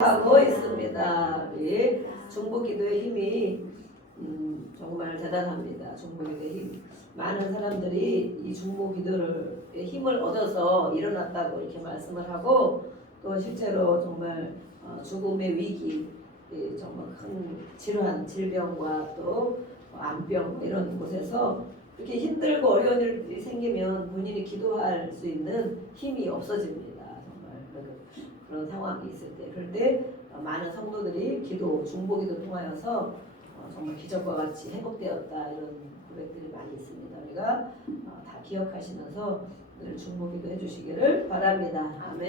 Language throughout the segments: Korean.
하고 있습니다. 우리 중보기도의 힘이 정말 대단합니다. 중보기도의 힘. 많은 사람들이 이 중보기도의 힘을 얻어서 일어났다고 이렇게 말씀을 하고, 또 실제로 정말 죽음의 위기, 정말 큰 질환, 질병과 또 암병 이런 곳에서 이렇게 힘들고 어려운 일들이 생기면 본인이 기도할 수 있는 힘이 없어집니다. 정말 그런 상황이 있을 때, 그럴 때 많은 성도들이 중보기도 통하여서 정말 기적과 같이 회복되었다, 이런 고백들이 많이 있습니다. 우리가 다 기억하시면서 늘 중보기도 해주시기를 바랍니다. 아멘.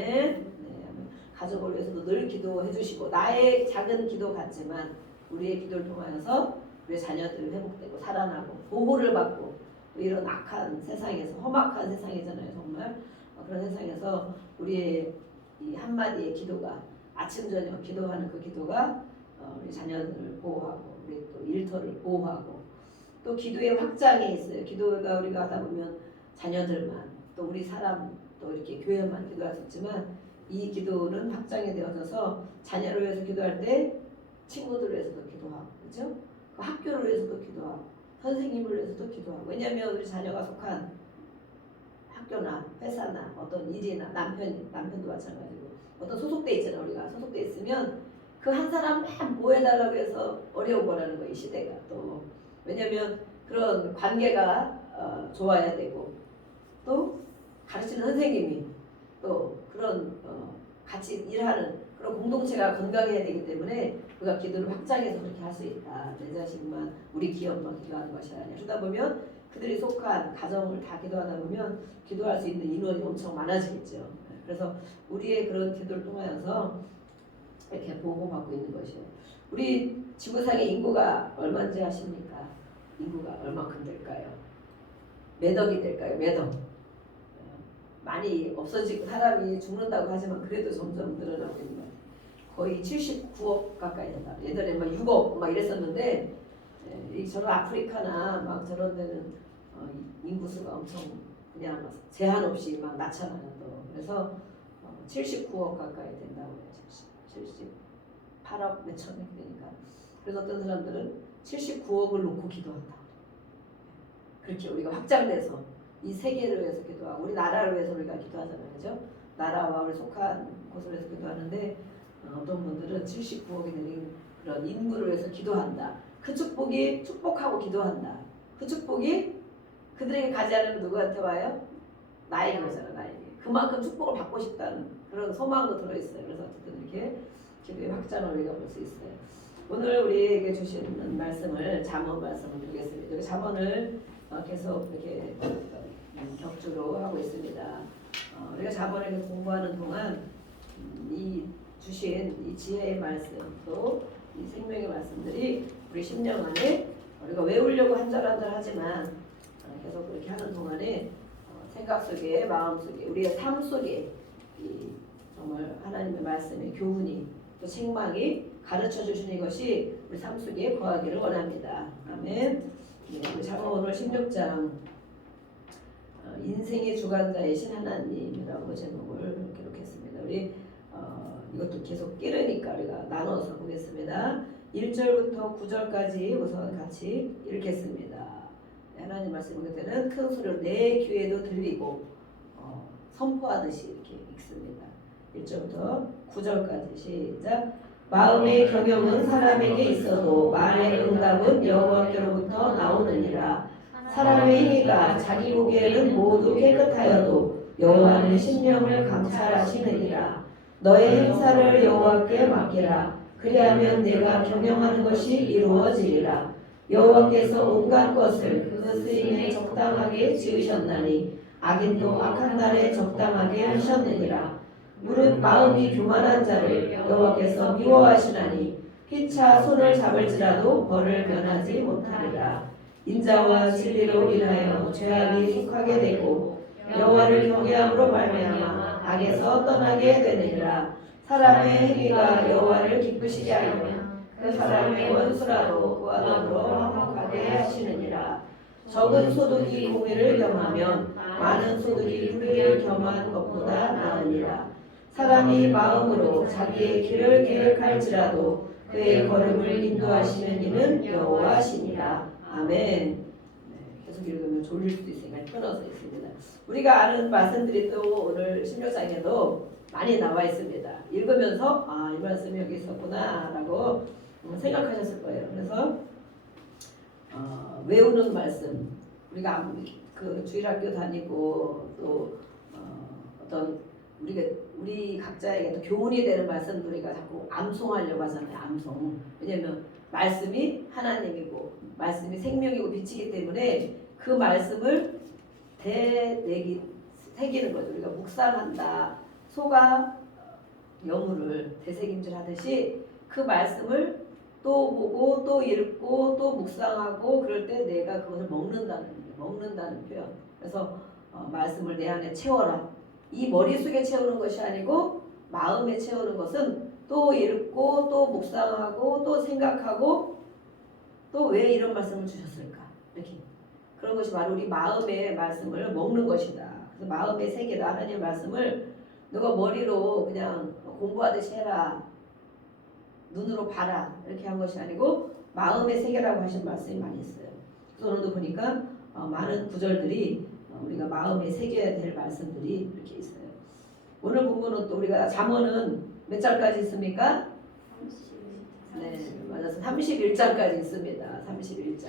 네, 가족을 위해서도 늘 기도해 주시고, 나의 작은 기도 같지만 우리의 기도를 통하여서 우리의 자녀들이 회복되고 살아나고 보호를 받고, 이런 악한 세상에서, 험악한 세상이잖아요. 정말 그런 세상에서 우리의 이 한마디의 기도가, 아침 저녁 기도하는 그 기도가 우리 자녀들을 보호하고, 우리 또 일터를 보호하고, 또 기도의 확장이 있어요. 기도가 우리가 하다 보면 자녀들만, 또 우리 사람, 또 이렇게 교회만 기도할 수 있지만, 이 기도는 확장이 되어져서 자녀를 위해서 기도할 때 친구들을 위해서도 기도하고, 그렇죠? 그 학교를 위해서도 기도하고, 선생님을 위해서도 기도하고. 왜냐하면 우리 자녀가 속한 학교나 회사나 어떤 일이나 남편도 마찬가지고, 어떤 소속돼 있잖아요. 우리가 소속돼 있으면 그 한 사람만 보호해달라고 해서 어려운 거라는 거예요, 이 시대가. 또 왜냐하면 그런 관계가 좋아야 되고, 또 가르치는 선생님이 또 그런 같이 일하는 그런 공동체가 건강해야 되기 때문에 우리가 기도를 확장해서 그렇게 할 수 있다. 내 자신만, 우리 기업만 기도하는 것이 아니라, 그러다 보면 그들이 속한 가정을 다 기도하다 보면 기도할 수 있는 인원이 엄청 많아지겠죠. 그래서 우리의 그런 기도를 통하여서 이렇게 보호받고 있는 것이에요. 우리 지구상의 인구가 얼마인지 아십니까? 인구가 얼마큼 될까요? 몇 억이 될까요? 몇 억. 많이 없어지고 사람이 죽는다고 하지만 그래도 점점 늘어나고 있는 거예요. 거의 79억 가까이 된다. 예전에 막 6억 막 이랬었는데, 저런 아프리카나 막 저런 데는 인구수가 엄청 그냥 제한 없이 막 낳잖아요. 또 그래서 79억 가까이 된다고 해요. 78억 몇천억 되니까. 그래서 어떤 사람들은 79억을 놓고 기도한다. 그렇게 우리가 확장돼서 이 세계를 위해서 기도하고, 우리 나라를 위해서 우리가 기도하잖아요. 그죠? 나라와 우리 속한 곳을 위해서 기도하는데, 어떤 분들은 79억이 되는 그런 인구를 위해서 기도한다. 그 축복이 축복하고 기도한다. 그 축복이 그들에게 가지 않으면 누구한테 와요? 나에게 오잖아, 나에게. 그만큼 축복을 받고 싶다는 그런 소망도 들어있어요. 그래서 어쨌든 이렇게 기도의 확장을 우리가 볼 수 있어요. 오늘 우리에게 주시는 말씀을, 잠언 말씀을 드리겠습니다. 여기 잠언을 계속 이렇게 격주로 하고 있습니다. 우리가 잠언을 계속 공부하는 동안 이 주신 이 지혜의 말씀, 또 이 생명의 말씀들이 우리 심령 안에 우리가 외우려고 한 절 한 절 하지만 계속 그렇게 하는 동안에 생각 속에, 마음 속에, 우리의 삶 속에 이 정말 하나님의 말씀의 교훈이, 또 책망이 가르쳐 주시는 것이 우리 삶 속에 거하기를 원합니다. 아멘. 우리 잠언 오늘 16장 인생의 주관자이신 하나님이라고 제목을 기록했습니다. 우리 이것도 계속 끼르니까 우리가 나눠서 보겠습니다. 1절부터 9절까지 우선 같이 읽겠습니다. 하나님 말씀 그때는 큰 소리로 내 귀에도 들리고 선포하듯이 이렇게 읽습니다. 1절부터 9절까지 시작. 마음의 경영은 사람에게 있어도 말의 응답은 여호와께로부터 나오느니라. 사람의 행위가 자기 보기에는 모두 깨끗하여도 여호와는 심령을 감찰하시느니라. 너의 행사를 여호와께 맡기라. 그리하면 내가 경영하는 것이 이루어지리라. 여호와께서 온갖 것을 그 쓰임에 적당하게 지으셨나니 악인도 악한 날에 적당하게 하셨느니라. 무릇 마음이 교만한 자를 여호와께서 미워하시나니 피차 손을 잡을지라도 벌을 면하지 못하리라. 인자와 진리로 인하여 죄악이 속하게 되고 여호와를 경외함으로 말미암아 악에서 떠나게 되느니라. 사람의 행위가 여호와를 기쁘시게 하면 그 사람의 원수라도 그와 더불어 화목하게 하시느니라. 적은 소득이 공의를 겸하면 많은 소득이 불의를 겸한 것보다 나으니라. 사람이 마음으로 자기의 길을 계획할지라도 그의 걸음을 인도하시는 이는 여호와시니라. 아멘. 네, 계속 읽으면 졸릴 수도 있으니까 끊어서 있습니다. 우리가 아는 말씀들이 또 오늘 신명상에도 많이 나와 있습니다. 읽으면서 아, 이 말씀이 여기 있었구나라고 생각하셨을 거예요. 그래서 외우는 말씀, 우리가 그 주일학교 다니고 또 어떤 우리 각자에게도 교훈이 되는 말씀들 우리가 자꾸 암송하려고 하잖아요. 암송. 왜냐하면 말씀이 하나님이고 말씀이 생명이고 빛이기 때문에 그 말씀을 새기는 거죠. 우리가 묵상한다. 소가 여물을 되새김질 하듯이 그 말씀을 또 보고 또 읽고 또 묵상하고 그럴 때 내가 그것을 먹는다는 표현. 그래서 말씀을 내 안에 채워라. 이 머릿속에 채우는 것이 아니고 마음에 채우는 것은 또 읽고 또 묵상하고 또 생각하고 또 왜 이런 말씀을 주셨을까 이렇게 그런 것이 바로 우리 마음의 말씀을 먹는 것이다. 그래서 마음의 세계로 하나님의 말씀을 너가 머리로 그냥 공부하듯이 해라. 눈으로 봐라. 이렇게 한 것이 아니고 마음의 세계라고 하신 말씀이 많이 있어요. 그래서 오늘도 보니까 많은 구절들이 우리가 마음에 새겨야 될 말씀들이 이렇게 있어요. 오늘 본문은 또 우리가 잠언은 몇 장까지 있습니까? 네, 맞아서 31장까지 있습니다. 31장.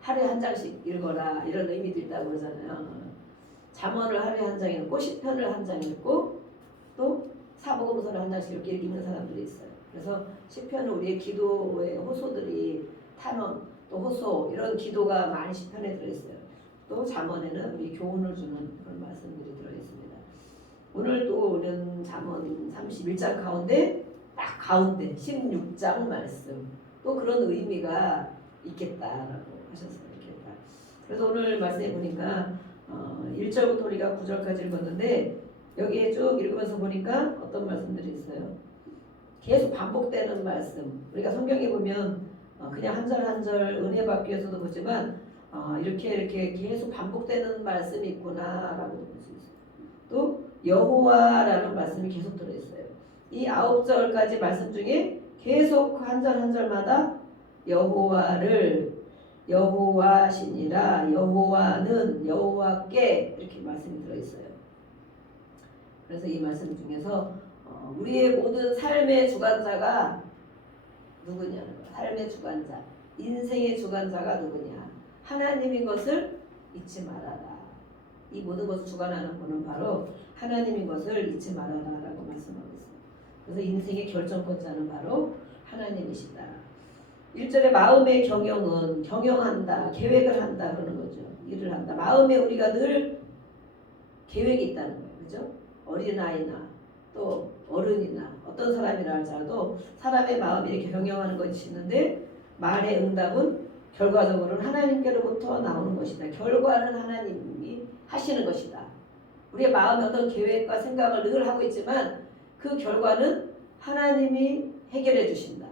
하루에 한 장씩 읽어라. 이런 의미도 있다고 그러잖아요. 잠언을 하루에 한 장 읽고 시편을 한 장 읽고 또 사복음서를 한 장씩 이렇게 읽는 사람들이 있어요. 그래서 시편은 우리의 기도의 호소들이 탄원 또 호소 이런 기도가 많이 시편에 들어있어요. 또 잠언에는 우리 교훈을 주는 그런 말씀들이 들어있습니다. 오늘 또 우리는 잠언 31장 가운데 딱 가운데 16장 말씀 또 그런 의미가 있겠다라고 하셨어요. 있겠다. 그래서 오늘 말씀해 보니까 1절부터 우리가 9절까지 읽었는데 여기에 쭉 읽으면서 보니까 어떤 말씀들이 있어요. 계속 반복되는 말씀. 우리가 성경에 보면 그냥 한 절 한 절 은혜 받기 위해서도 보지만 이렇게 계속 반복되는 말씀이 있구나라고 볼 수 있어요. 또 여호와라는 말씀이 계속 들어있어요. 이 9절까지 말씀 중에 계속 한 절 한 절마다 여호와를 여호와시니라 여호와는 여호와께 이렇게 말씀이 들어있어요. 그래서 이 말씀 중에서 우리의 모든 삶의 주관자가 누구냐는 거예요. 삶의 주관자, 인생의 주관자가 누구냐. 하나님인 것을 잊지 말아라. 이 모든 것을 주관하는 분은 바로 하나님인 것을 잊지 말아라라고 말씀하고 있습니다. 그래서 인생의 결정권자는 바로 하나님이시다. 1절에 마음의 경영은 경영한다, 계획을 한다 그러는 거죠. 일을 한다. 마음에 우리가 늘 계획이 있다는 거예요. 그죠? 어린아이나 또 어른이나 어떤 사람이라 할지라도 사람의 마음이 이렇게 경영하는 것이 있는데 말의 응답은 결과적으로는 하나님께로부터 나오는 것이다. 결과는 하나님이 하시는 것이다. 우리의 마음에 어떤 계획과 생각을 늘 하고 있지만 그 결과는 하나님이 해결해 주신다.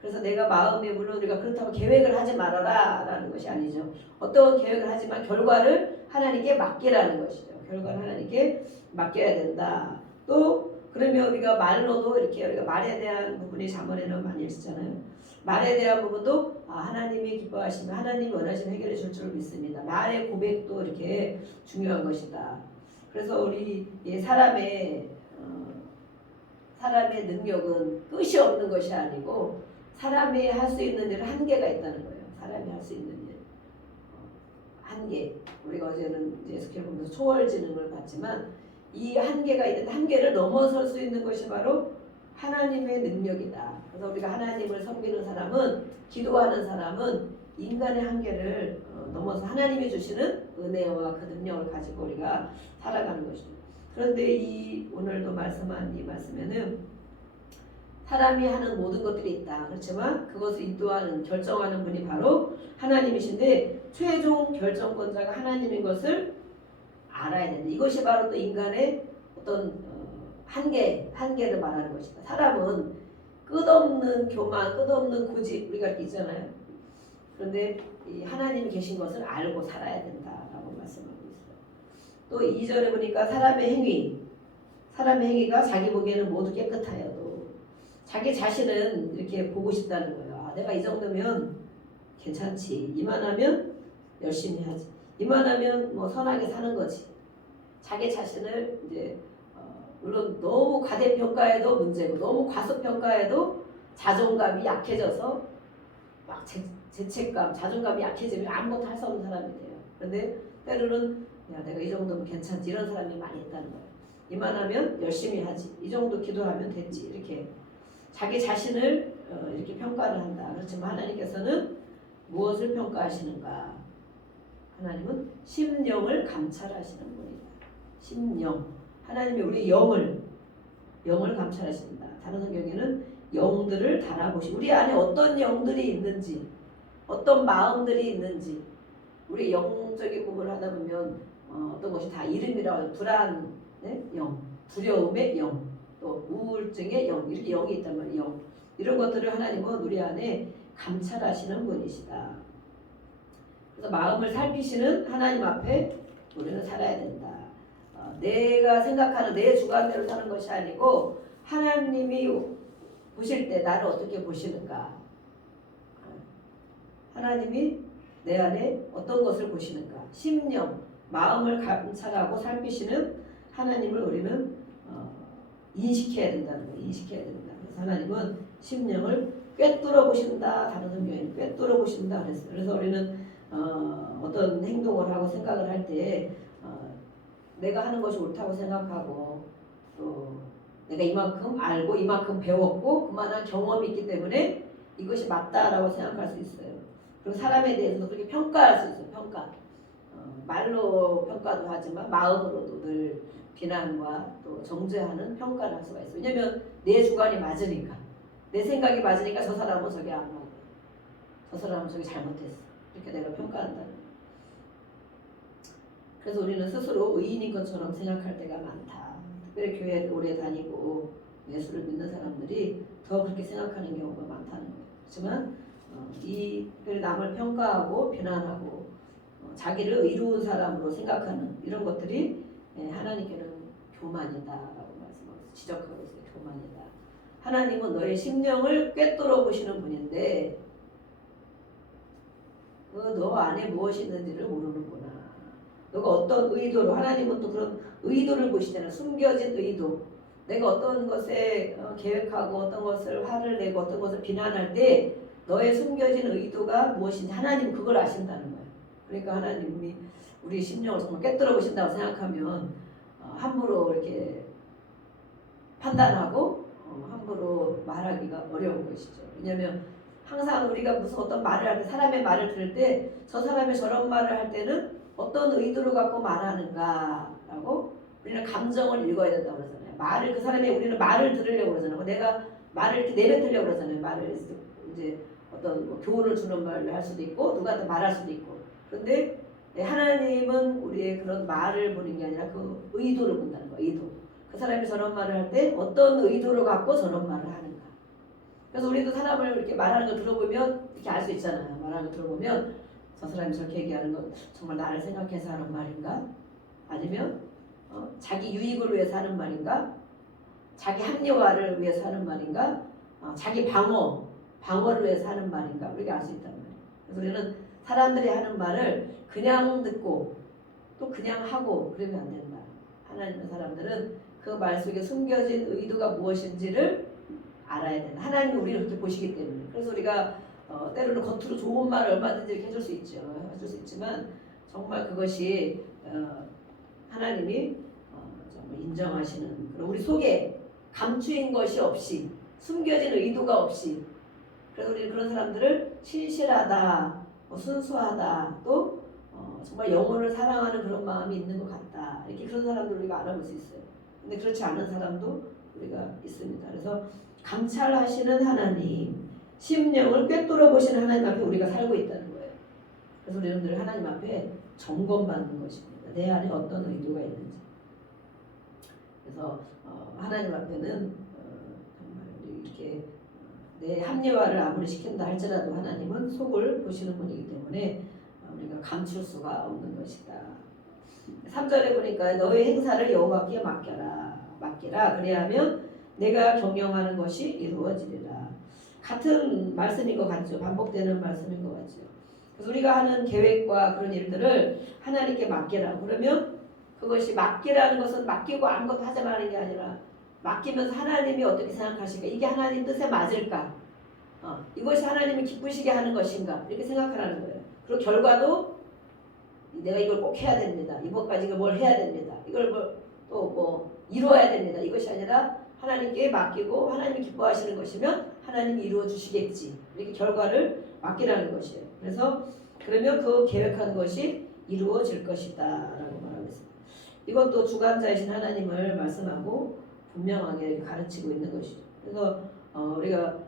그래서 내가 마음에 물론 우리가 그렇다고 계획을 하지 말아라 라는 것이 아니죠. 어떤 계획을 하지만 결과를 하나님께 맡기라는 것이죠. 결과를 하나님께 맡겨야 된다. 또 그러면 우리가 말로도 이렇게 우리가 말에 대한 부분이 잠언에는 많이 있잖아요. 말에 대한 부분도 하나님이 기뻐하시면 하나님이 원하시면 해결해 줄 줄 믿습니다. 말의 고백도 이렇게 중요한 것이다. 그래서 우리 사람의 능력은 끝이 없는 것이 아니고 사람이 할 수 있는 일은 한계가 있다는 거예요. 사람이 할 수 있는 일 한계. 우리가 어제는 예수께 보면서 초월지능을 봤지만 이 한계가 있는데 한계를 넘어설 수 있는 것이 바로 하나님의 능력이다. 그래서 우리가 하나님을 섬기는 사람은 기도하는 사람은 인간의 한계를 넘어서 하나님이 주시는 은혜와 그 능력을 가지고 우리가 살아가는 것입니다. 그런데 오늘도 말씀한 이 말씀에는 사람이 하는 모든 것들이 있다. 그렇지만 그것을 인도하는 결정하는 분이 바로 하나님이신데 최종 결정권자가 하나님인 것을 알아야 된다. 이것이 바로 또 인간의 어떤 한계를 말하는 것이다. 사람은 끝없는 교만, 끝없는 고집 우리가 있잖아요. 그런데 이 하나님이 계신 것을 알고 살아야 된다라고 말씀하고 있어요. 또 2절에 보니까 사람의 행위, 사람의 행위가 자기 보기에는 모두 깨끗하여도 자기 자신은 이렇게 보고 싶다는 거예요. 아, 내가 이 정도면 괜찮지. 이만하면 열심히 하지. 이만하면 뭐 선하게 사는 거지. 자기 자신을 이제 물론 너무 과대평가해도 문제고 너무 과소평가해도 자존감이 약해져서 막 죄책감, 자존감이 약해지면 아무것도 할 수 없는 사람이 돼요. 그런데 때로는 야, 내가 이 정도면 괜찮지. 이런 사람이 많이 있다는 거예요. 이만하면 열심히 하지. 이 정도 기도하면 됐지. 이렇게 자기 자신을 이렇게 평가를 한다. 그렇지만 하나님께서는 무엇을 평가하시는가? 하나님은 심령을 감찰하시는 분이다. 심령. 하나님이 우리 영을 감찰하신다. 다른 성경에는 영들을 달아보시고 우리 안에 어떤 영들이 있는지, 어떤 마음들이 있는지, 우리 영적인 부분을 하다 보면 어떤 것이 다 이름이라고 불안의 영, 두려움의 영, 또 우울증의 영, 이렇게 영이 있단 말이에요. 영. 이런 것들을 하나님은 우리 안에 감찰하시는 분이시다. 그래서 마음을 살피시는 하나님 앞에 우리는 살아야 된다. 내가 생각하는 내 주관대로 사는 것이 아니고 하나님이 보실 때 나를 어떻게 보시는가? 하나님이 내 안에 어떤 것을 보시는가? 심령, 마음을 감찰하고 살피시는 하나님을 우리는 인식해야 된다는 거예요. 인식해야 된다. 그래서 하나님은 심령을 꿰뚫어 보신다. 다른 성경에는 꿰뚫어 보신다 그랬어요. 그래서 우리는 어떤 행동을 하고 생각을 할 때 내가 하는 것이 옳다고 생각하고 또 내가 이만큼 알고 이만큼 배웠고 그만한 경험이 있기 때문에 이것이 맞다라고 생각할 수 있어요. 그리고 사람에 대해서도 그렇게 평가할 수 있어요. 평가. 말로 평가도 하지만 마음으로도 늘 비난과 또 정죄하는 평가를 할 수가 있어요. 왜냐하면 내 주관이 맞으니까. 내 생각이 맞으니까 저 사람은 저게 안 하고 저 사람은 저게 잘못했어. 이렇게 내가 평가한다는 거예요. 그래서 우리는 스스로 의인인 것처럼 생각할 때가 많다. 특별히 교회를 오래 다니고 예수를 믿는 사람들이 더 그렇게 생각하는 경우가 많다는 거예요. 그렇지만 이 남을 평가하고 비난하고 자기를 의로운 사람으로 생각하는 이런 것들이 하나님께는 교만이다라고 말씀하고 지적하고 있어요. 교만이다. 하나님은 너의 심령을 꿰뚫어 보시는 분인데 너 안에 무엇이 있는지를 모르는구나. 너가 어떤 의도로 하나님은 또 그런 의도를 보시잖아요. 숨겨진 의도. 내가 어떤 것에 계획하고 어떤 것을 화를 내고 어떤 것을 비난할 때 너의 숨겨진 의도가 무엇인지 하나님 그걸 아신다는 거예요. 그러니까 하나님이 우리 심령을 정말 꿰뚫어 보신다고 생각하면 함부로 이렇게 판단하고 함부로 말하기가 어려운 것이죠. 왜냐하면 항상 우리가 무슨 어떤 말을 할 때 사람의 말을 들을 때 저 사람이 저런 말을 할 때는 어떤 의도를 갖고 말하는가라고 우리는 감정을 읽어야 된다고 그러잖아요. 그 사람이 우리는 말을 들으려고 그러잖아요. 내가 말을 이렇게 내뱉으려고 그러잖아요. 말을 이제 어떤 뭐 교훈을 주는 말을 할 수도 있고 누구한테 말할 수도 있고. 그런데 하나님은 우리의 그런 말을 보는 게 아니라 그 의도를 본다는 거예요. 의도. 그 사람이 저런 말을 할 때 어떤 의도를 갖고 저런 말을 하는가. 그래서 우리도 사람을 이렇게 말하는 거 들어보면 이렇게 알 수 있잖아요. 말하는 거 들어보면 저 사람이 저렇게 얘기하는 건 정말 나를 생각해서 하는 말인가? 아니면 자기 유익을 위해서 하는 말인가? 자기 합리화를 위해서 하는 말인가? 자기 방어를 위해서 하는 말인가? 우리가 알 수 있단 말이에요. 그래서 우리는 사람들이 하는 말을 그냥 듣고 또 그냥 하고 그러면 안 된다. 하나님의 사람들은 그 말 속에 숨겨진 의도가 무엇인지를 알아야 된다. 하나님이 우리를 그렇게 보시기 때문에. 그래서 우리가 때로는 겉으로 좋은 말을 얼마든지 이렇게 해줄 수 있죠. 해줄 수 있지만 정말 그것이 하나님이 정말 인정하시는 그런 우리 속에 감추인 것이 없이 숨겨진 의도가 없이 그래서 우리는 그런 사람들을 신실하다, 순수하다, 또 정말 영혼을 사랑하는 그런 마음이 있는 것 같다. 이렇게 그런 사람들 우리가 알아볼 수 있어요. 근데 그렇지 않은 사람도 우리가 있습니다. 그래서 감찰하시는 하나님, 심령을 꿰뚫어 보시는 하나님 앞에 우리가 살고 있다는 거예요. 그래서 우리는 늘 하나님 앞에 점검받는 것입니다. 내 안에 어떤 의도가 있는지. 그래서 하나님 앞에는 정말 이렇게 내 합리화를 아무리 시킨다 할지라도 하나님은 속을 보시는 분이기 때문에 우리가 감출 수가 없는 것이다. 3절에 보니까 너의 행사를 여호와께 맡겨라. 맡기라. 그래야면 내가 경영하는 것이 이루어지리라. 같은 말씀인 것 같죠. 반복되는 말씀인 것 같죠. 그래서 우리가 하는 계획과 그런 일들을 하나님께 맡기라. 그러면 그것이 맡기라는 것은 맡기고 아무것도 하지 말라는 게 아니라 맡기면서 하나님이 어떻게 생각하실까? 이게 하나님 뜻에 맞을까? 이것이 하나님이 기쁘시게 하는 것인가? 이렇게 생각하라는 거예요. 그리고 결과도 내가 이걸 꼭 해야 됩니다. 이번까지 이걸 뭘 해야 됩니다. 이걸 또 이루어야 됩니다. 이것이 아니라 하나님께 맡기고 하나님이 기뻐하시는 것이면 하나님이 이루어 주시겠지. 이렇게 결과를 맡기라는 것이에요. 그래서 그러면 그 계획한 것이 이루어질 것이다 라고 말하고 있습니다. 이것도 주관자이신 하나님을 말씀하고 분명하게 가르치고 있는 것이죠. 그래서 우리가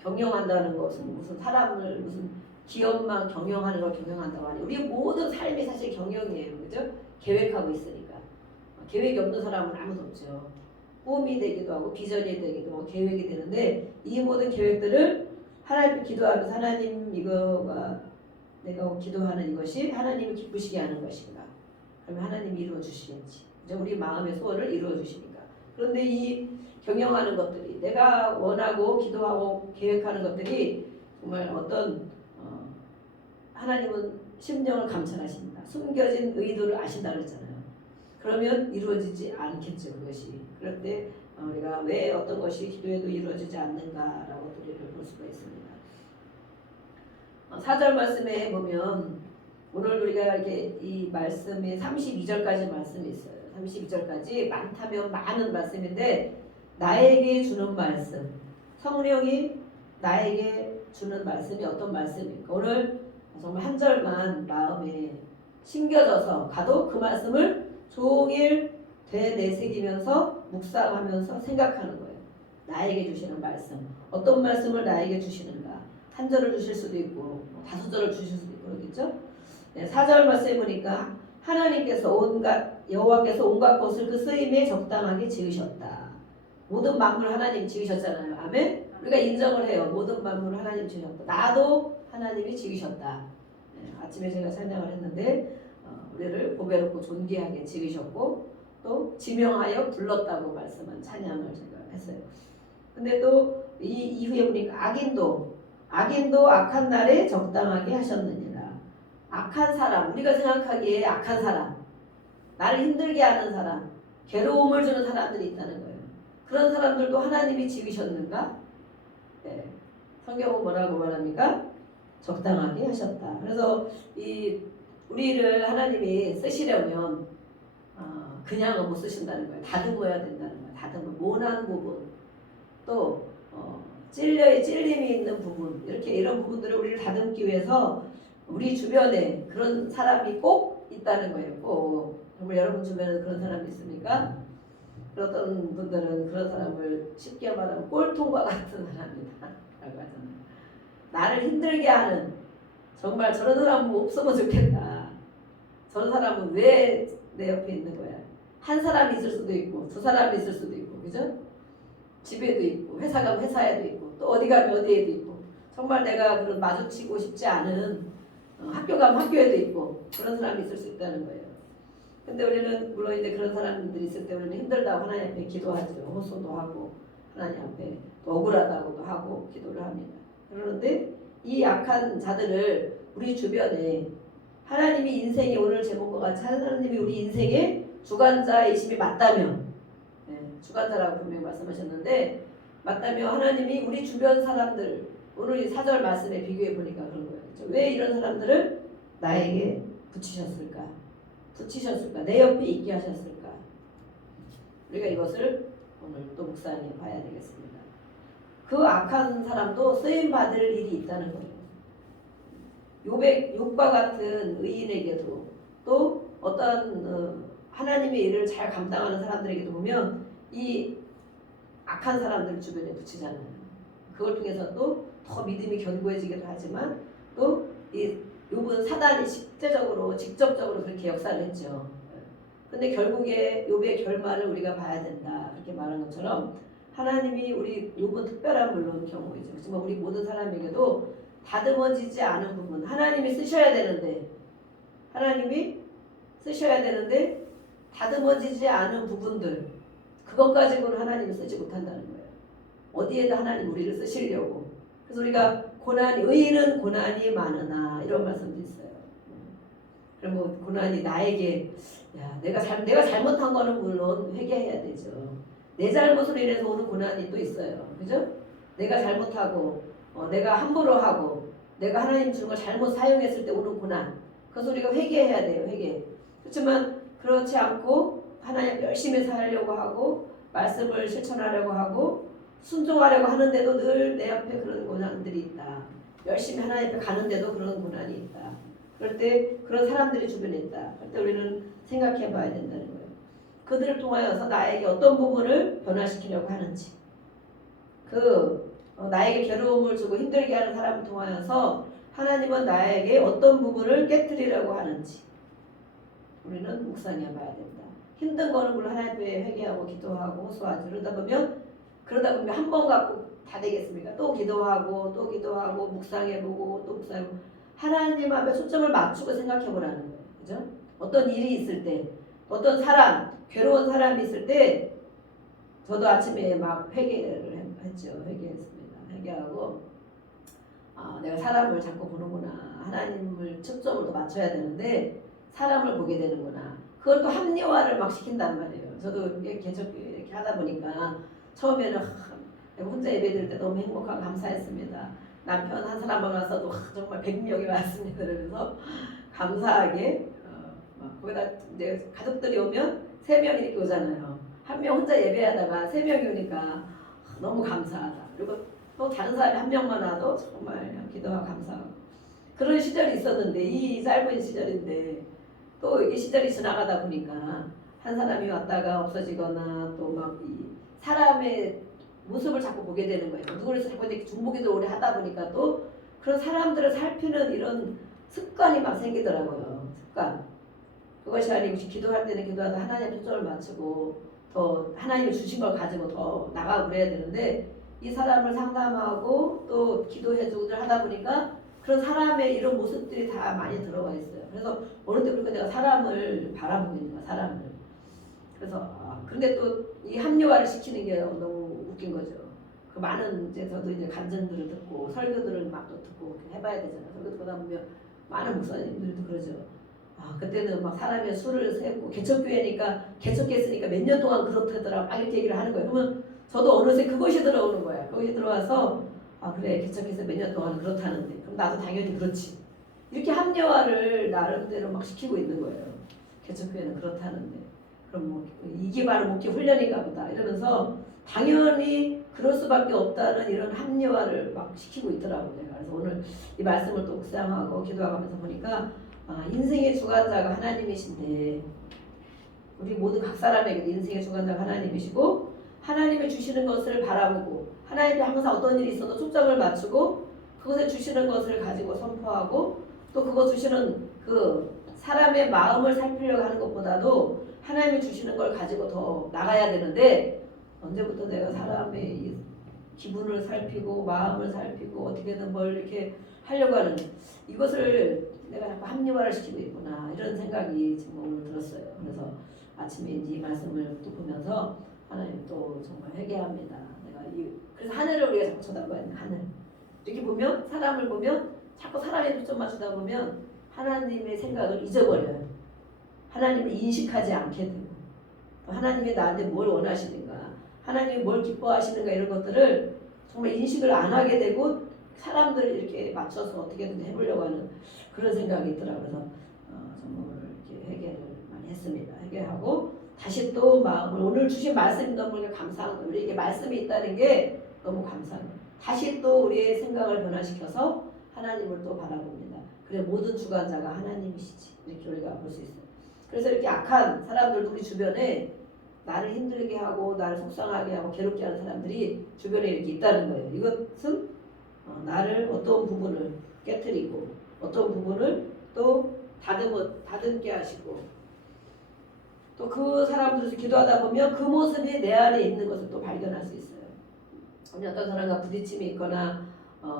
경영한다는 것은 무슨 사람을 무슨 기업만 경영하는 걸 경영한다고 하니 우리 모든 삶이 사실 경영이에요. 그죠? 계획하고 있으니까. 계획이 없는 사람은 아무도 없죠. 꿈이 되기도 하고 비전이 되기도 하고 계획이 되는데 이 모든 계획들을 하나님께 기도하면서 하나님 이거가 내가 기도하는 이것이 하나님이 기쁘시게 하는 것인가? 그러면 하나님이 이루어 주시겠지. 우리 마음의 소원을 이루어 주시니까. 그런데 이 경영하는 것들이 내가 원하고 기도하고 계획하는 것들이 정말 어떤 하나님은 심령을 감찰하십니다. 숨겨진 의도를 아신다 그랬잖아요. 그러면 이루어지지 않겠죠. 그것이. 그럴 때 우리가 왜 어떤 것이 기도해도 이루어지지 않는가라고 우리를 볼 수가 있습니다. 4절 말씀에 보면 오늘 우리가 이렇게 이 말씀이 32절까지 말씀이 있어요. 32절까지 많다면 많은 말씀인데 나에게 주는 말씀, 성령이 나에게 주는 말씀이 어떤 말씀입니까? 오늘 정말 한 절만 마음에 심겨져서 가도 그 말씀을 종일 되새기면서 묵상하면서 생각하는 거예요. 나에게 주시는 말씀, 어떤 말씀을 나에게 주시는가? 한 절을 주실 수도 있고 5절을 주실 수도 있고 그렇겠죠? 4절 말씀에 보니까 하나님께서 여호와께서 온갖 것을 그 쓰임에 적당하게 지으셨다. 모든 만물을 하나님이 지으셨잖아요. 아멘? 우리가 인정을 해요. 모든 만물을 하나님이 지으셨다. 나도 하나님이 지으셨다. 아침에 제가 찬양을 했는데 우리를 보배롭고 존귀하게 지으셨고 또 지명하여 불렀다고 말씀한 찬양을 제가 했어요. 근데 또 이 이후에 보니까 악인도 악한 날에 적당하게 하셨느니라. 악한 사람, 우리가 생각하기에 악한 사람, 나를 힘들게 하는 사람, 괴로움을 주는 사람들이 있다는 거예요. 그런 사람들도 하나님이 지으셨는가? 네. 성경은 뭐라고 말합니까? 적당하게 하셨다. 그래서 이 우리를 하나님이 쓰시려면 그냥은 못 쓰신다는 거예요. 다듬어야 된다는 거예요. 다듬어 모난 부분, 또 찔림이 있는 부분, 이런 부분들을 우리를 다듬기 위해서 우리 주변에 그런 사람이 꼭 있다는 거예요. 꼭. 정말 여러분 주변에 그런 사람이 있습니까? 어떤 분들은 그런 사람을 쉽게 말하면 꼴통과 같은 사람이다 라고 하잖아요. 나를 힘들게 하는, 정말 저런 사람은 없으면 좋겠다. 저런 사람은 왜 내 옆에 있는 거야? 한 사람이 있을 수도 있고 2사람이 있을 수도 있고, 그죠? 집에도 있고 회사 가면 회사에도 있고 또 어디 가면 어디에도 있고, 정말 내가 그런 마주치고 싶지 않은 학교 가면 학교에도 있고 그런 사람이 있을 수 있다는 거예요. 근데 우리는 물론 이제 그런 사람들이 있을 때 우리는 힘들다고 하나님 앞에 기도하죠. 호소도 하고 하나님 앞에 또 억울하다고도 하고 기도를 합니다. 그런데 이 약한 자들을 우리 주변에 하나님이 인생의 오늘 제목과 같이 하나님이 우리 인생의 주관자이심이 맞다면, 주관자라고 분명히 말씀하셨는데 맞다면 하나님이 우리 주변 사람들, 오늘 이 4절 말씀에 비교해 보니까 그런 거예요. 왜 이런 사람들을 나에게 붙이셨을까? 내 옆에 있게 하셨을까? 우리가 이것을 오늘 또 묵상해 봐야 되겠습니다. 그 악한 사람도 쓰임 받을 일이 있다는 거예요. 욥과 같은 의인에게도 또 어떤 하나님의 일을 잘 감당하는 사람들에게도 보면 이 악한 사람들 주변에 붙이잖아요. 그걸 통해서 또 더 믿음이 견고해지기도 하지만 또 이 욥은 사단이 직접적으로 그렇게 역사를 했죠. 근데 결국에 욥의 결말을 우리가 봐야 된다. 그렇게 말한 것처럼 하나님이 우리 욥은 특별한 물론 경우이죠. 그렇지만 우리 모든 사람에게도 다듬어지지 않은 부분, 하나님이 쓰셔야 되는데 다듬어지지 않은 부분들, 그것 가지고는 하나님을 쓰지 못한다는 거예요. 어디에다 하나님 우리를 쓰시려고. 그래서 우리가 의인은 고난이 많으나 이런 말씀도 있어요. 그럼 뭐 고난이 나에게 내가 잘못한 거는 물론 회개해야 되죠. 내 잘못으로 인해서 오는 고난이 또 있어요. 그죠? 내가 잘못하고 내가 함부로 하고 내가 하나님 주는 걸 잘못 사용했을 때 오는 고난. 그래서 우리가 회개해야 돼요. 회개. 그렇지만 그렇지 않고 하나님 열심히 살려고 하고 말씀을 실천하려고 하고 순종하려고 하는데도 늘 내 앞에 그런 고난들이 있다. 열심히 하나님 앞에 가는데도 그런 고난이 있다. 그럴 때 그런 사람들이 주변에 있다. 그럴 때 우리는 생각해 봐야 된다는 거예요. 그들을 통하여서 나에게 어떤 부분을 변화시키려고 하는지, 나에게 괴로움을 주고 힘들게 하는 사람을 통하여서 하나님은 나에게 어떤 부분을 깨뜨리려고 하는지 우리는 묵상해 봐야 된다. 힘든 거는 물론 하나님 앞에 회개하고 기도하고 호소하죠. 그러다 보면 한 번 갖고 다 되겠습니까? 또 기도하고 묵상해보고 또 묵상해보고 하나님 앞에 초점을 맞추고 생각해보라는 거예요. 그죠? 어떤 일이 있을 때 어떤 괴로운 사람이 있을 때 저도 아침에 막 회개를 했죠. 회개했습니다. 회개하고 내가 사람을 자꾸 보는구나. 하나님을 초점을 더 맞춰야 되는데 사람을 보게 되는구나. 그걸 또 합리화를 막 시킨단 말이에요. 저도 계속 이렇게 하다 보니까 처음에는 혼자 예배드릴 때 너무 행복하고 감사했습니다. 남편 한 사람 만나서도 정말 100명이 왔습니다. 그래서 감사하게 거기다 이제 가족들이 오면 3명이 이렇게 오잖아요. 한 명 혼자 예배하다가 3명이 오니까 너무 감사하다. 그리고 또 다른 사람이 한 명만 와도 정말 기도하고 감사하고 그런 시절이 있었는데 이 짧은 시절인데 또 이 시절이 지나가다 보니까 한 사람이 왔다가 없어지거나 또 막 이 사람의 모습을 자꾸 보게 되는 거예요. 누구를 자꾸 이제 중보기도 오래 하다 보니까 또 그런 사람들을 살피는 이런 습관이 막 생기더라고요. 습관. 그것이 아니고 기도할 때는 기도하다 하나님 초점을 맞추고 더 하나님이 주신 걸 가지고 더 나가고 그래야 되는데 이 사람을 상담하고 또 기도해주고 하다 보니까 그런 사람의 이런 모습들이 다 많이 들어가 있어요. 그래서 어느 때부터 내가 사람을 바라보게 되는 거야. 사람을. 그래서 근데 또 이 합리화를 시키는 게 너무 웃긴 거죠. 그 많은 저도 이제 간증들을 듣고 설교들을 막 또 듣고 해봐야 되잖아요. 설교 듣다 보면 많은 목사님들도 그러죠. 그때는 막 사람의 수를 세고 개척교회니까 개척했으니까 몇 년 동안 그렇다더라 막 이렇게 얘기를 하는 거예요. 그러면 저도 어느새 그것이 들어오는 거야. 그것이 들어와서 그래 개척해서 몇 년 동안 그렇다는데 그럼 나도 당연히 그렇지. 이렇게 합리화를 나름대로 막 시키고 있는 거예요. 개척교회는 그렇다는데 그럼 뭐 이게 바로 목회 훈련인가 보다 이러면서 당연히 그럴 수밖에 없다는 이런 합리화를 막 시키고 있더라고요. 그래서 오늘 이 말씀을 또 묵상하고 기도하면서 보니까 인생의 주관자가 하나님이신데 우리 모두 각 사람에게 인생의 주관자가 하나님이시고 하나님이 주시는 것을 바라보고 하나님이 항상 어떤 일이 있어도 초점을 맞추고 그것에 주시는 것을 가지고 선포하고 또 그거 주시는 그 사람의 마음을 살피려고 하는 것보다도 하나님이 주시는 걸 가지고 더 나가야 되는데 언제부터 내가 사람의 기분을 살피고 마음을 살피고 어떻게든 뭘 이렇게 하려고 하는 이것을 내가 자꾸 합리화를 시키고 있구나 이런 생각이 지금 오늘 들었어요. 그래서 아침에 이 말씀을 또 보면서 하나님 또 정말 회개합니다. 그래서 하늘을 우리가 자꾸 쳐다봐야 돼. 하늘 이렇게 보면 사람을 보면 자꾸 사람에 초점 맞추다 보면 하나님의 생각을 잊어버려요. 하나님을 인식하지 않게 되고 하나님이 나한테 뭘 원하시는가 하나님이 뭘 기뻐하시는가 이런 것들을 정말 인식을 안 하게 되고 사람들을 이렇게 맞춰서 어떻게든 해보려고 하는 그런 생각이 있더라고요. 그래서 정말 이렇게 회개를 많이 했습니다. 회개하고 다시 또 마음을 오늘 주신 말씀이 너무 감사한 거예요. 우리에게 말씀이 있다는 게 너무 감사해요. 다시 또 우리의 생각을 변화시켜서 하나님을 또 바라봅니다. 그래 모든 주관자가 하나님이시지 이렇게 우리가 볼 수 있어요. 그래서 이렇게 악한 사람들도 우리 주변에 나를 힘들게 하고 나를 속상하게 하고 괴롭게 하는 사람들이 주변에 이렇게 있다는 거예요. 이것은 나를 어떤 부분을 깨트리고 어떤 부분을 또 다듬게 하시고 또 그 사람들에서 기도하다 보면 그 모습이 내 안에 있는 것을 또 발견할 수 있어요. 어떤 사람과 부딪힘이 있거나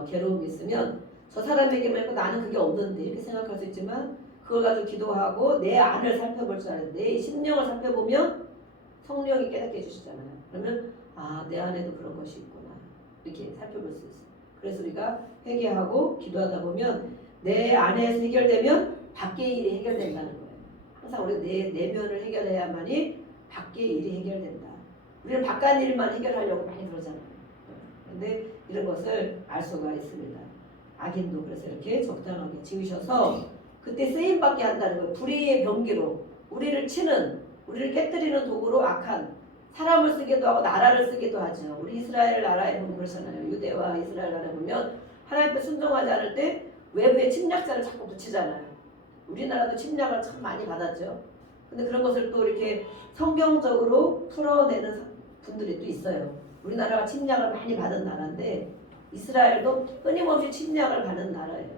괴로움이 있으면 저 사람에게만 있고 나는 그게 없는데 이렇게 생각할 수 있지만 그걸 가지고 기도하고 내 안을 살펴볼 줄 알아요. 내 심령을 살펴보면 성령이 깨닫게 해주시잖아요. 그러면 내 안에도 그런 것이 있구나 이렇게 살펴볼 수 있어요. 그래서 우리가 회개하고 기도하다 보면 내 안에서 해결되면 밖의 일이 해결된다는 거예요. 항상 우리가 내 내면을 해결해야만이 밖의 일이 해결된다. 우리는 바깥 일만 해결하려고 많이 그러잖아요. 그런데 이런 것을 알 수가 있습니다. 악인도 그래서 이렇게 적당하게 지으셔서 그때 쓰임받게 한다는 거예요. 불의의 병기로 우리를 치는, 우리를 깨뜨리는 도구로 악한 사람을 쓰기도 하고 나라를 쓰기도 하죠. 우리 이스라엘 나라에 보면 그렇잖아요. 유대와 이스라엘 나라에 보면 하나님 앞에 순종하지 않을 때 외부의 침략자를 자꾸 붙이잖아요. 우리나라도 침략을 참 많이 받았죠. 근데 그런 것을 또 이렇게 성경적으로 풀어내는 분들이 또 있어요. 우리나라가 침략을 많이 받은 나라인데 이스라엘도 끊임없이 침략을 받는 나라예요.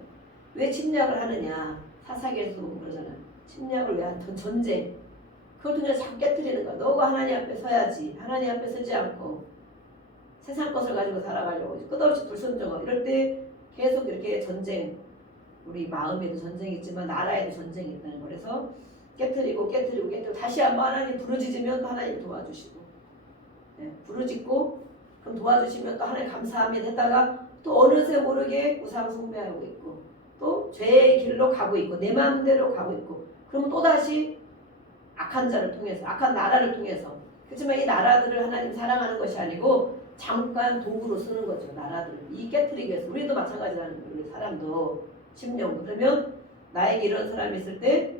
왜 침략을 하느냐? 사사기에서도 보면 그러잖아요. 침략을 왜 하는 전쟁. 그것도 그냥 자꾸 깨뜨리는 거야. 너가 하나님 앞에 서야지. 하나님 앞에 서지 않고 세상 것을 가지고 살아가려고 끝없이 불순종하고 이럴 때 계속 이렇게 전쟁, 우리 마음에도 전쟁이 있지만 나라에도 전쟁이 있다는 거. 그래서 깨뜨리고 다시 한번 하나님 부르짖으면 또 하나님 도와주시고, 부르짖고 그럼 도와주시면 또 하나님 감사합니다 했다가 또 어느새 모르게 우상 숭배하고 있고 또 죄의 길로 가고 있고 내 마음대로 가고 있고 그러면 또다시 악한 자를 통해서 악한 나라를 통해서. 그렇지만 이 나라들을 하나님 사랑하는 것이 아니고 잠깐 도구로 쓰는 거죠. 나라들을 이 깨뜨리기 위해서. 우리도 마찬가지라는 거예요. 우리 사람도 심령도. 그러면 나에게 이런 사람이 있을 때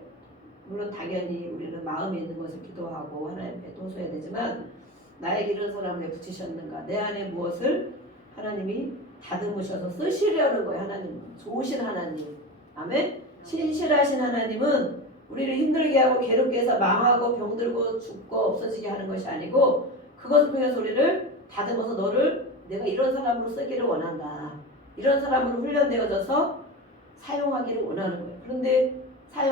물론 당연히 우리는 마음에 있는 것을 기도하고 하나님께 도소해야 되지만 나에게 이런 사람을 왜 붙이셨는가? 내 안에 무엇을 하나님이 다듬으셔서 쓰시려는 거예요. 하나님은 좋으신 하나님. 아멘. 신실하신 하나님은 우리를 힘들게 하고 괴롭게 해서 망하고 병들고 죽고 없어지게 하는 것이 아니고 그것을 통해서 우리를 다듬어서 너를 내가 이런 사람으로 쓰기를 원한다. 이런 사람으로 훈련되어져서 사용하기를 원하는 거예요. 그런데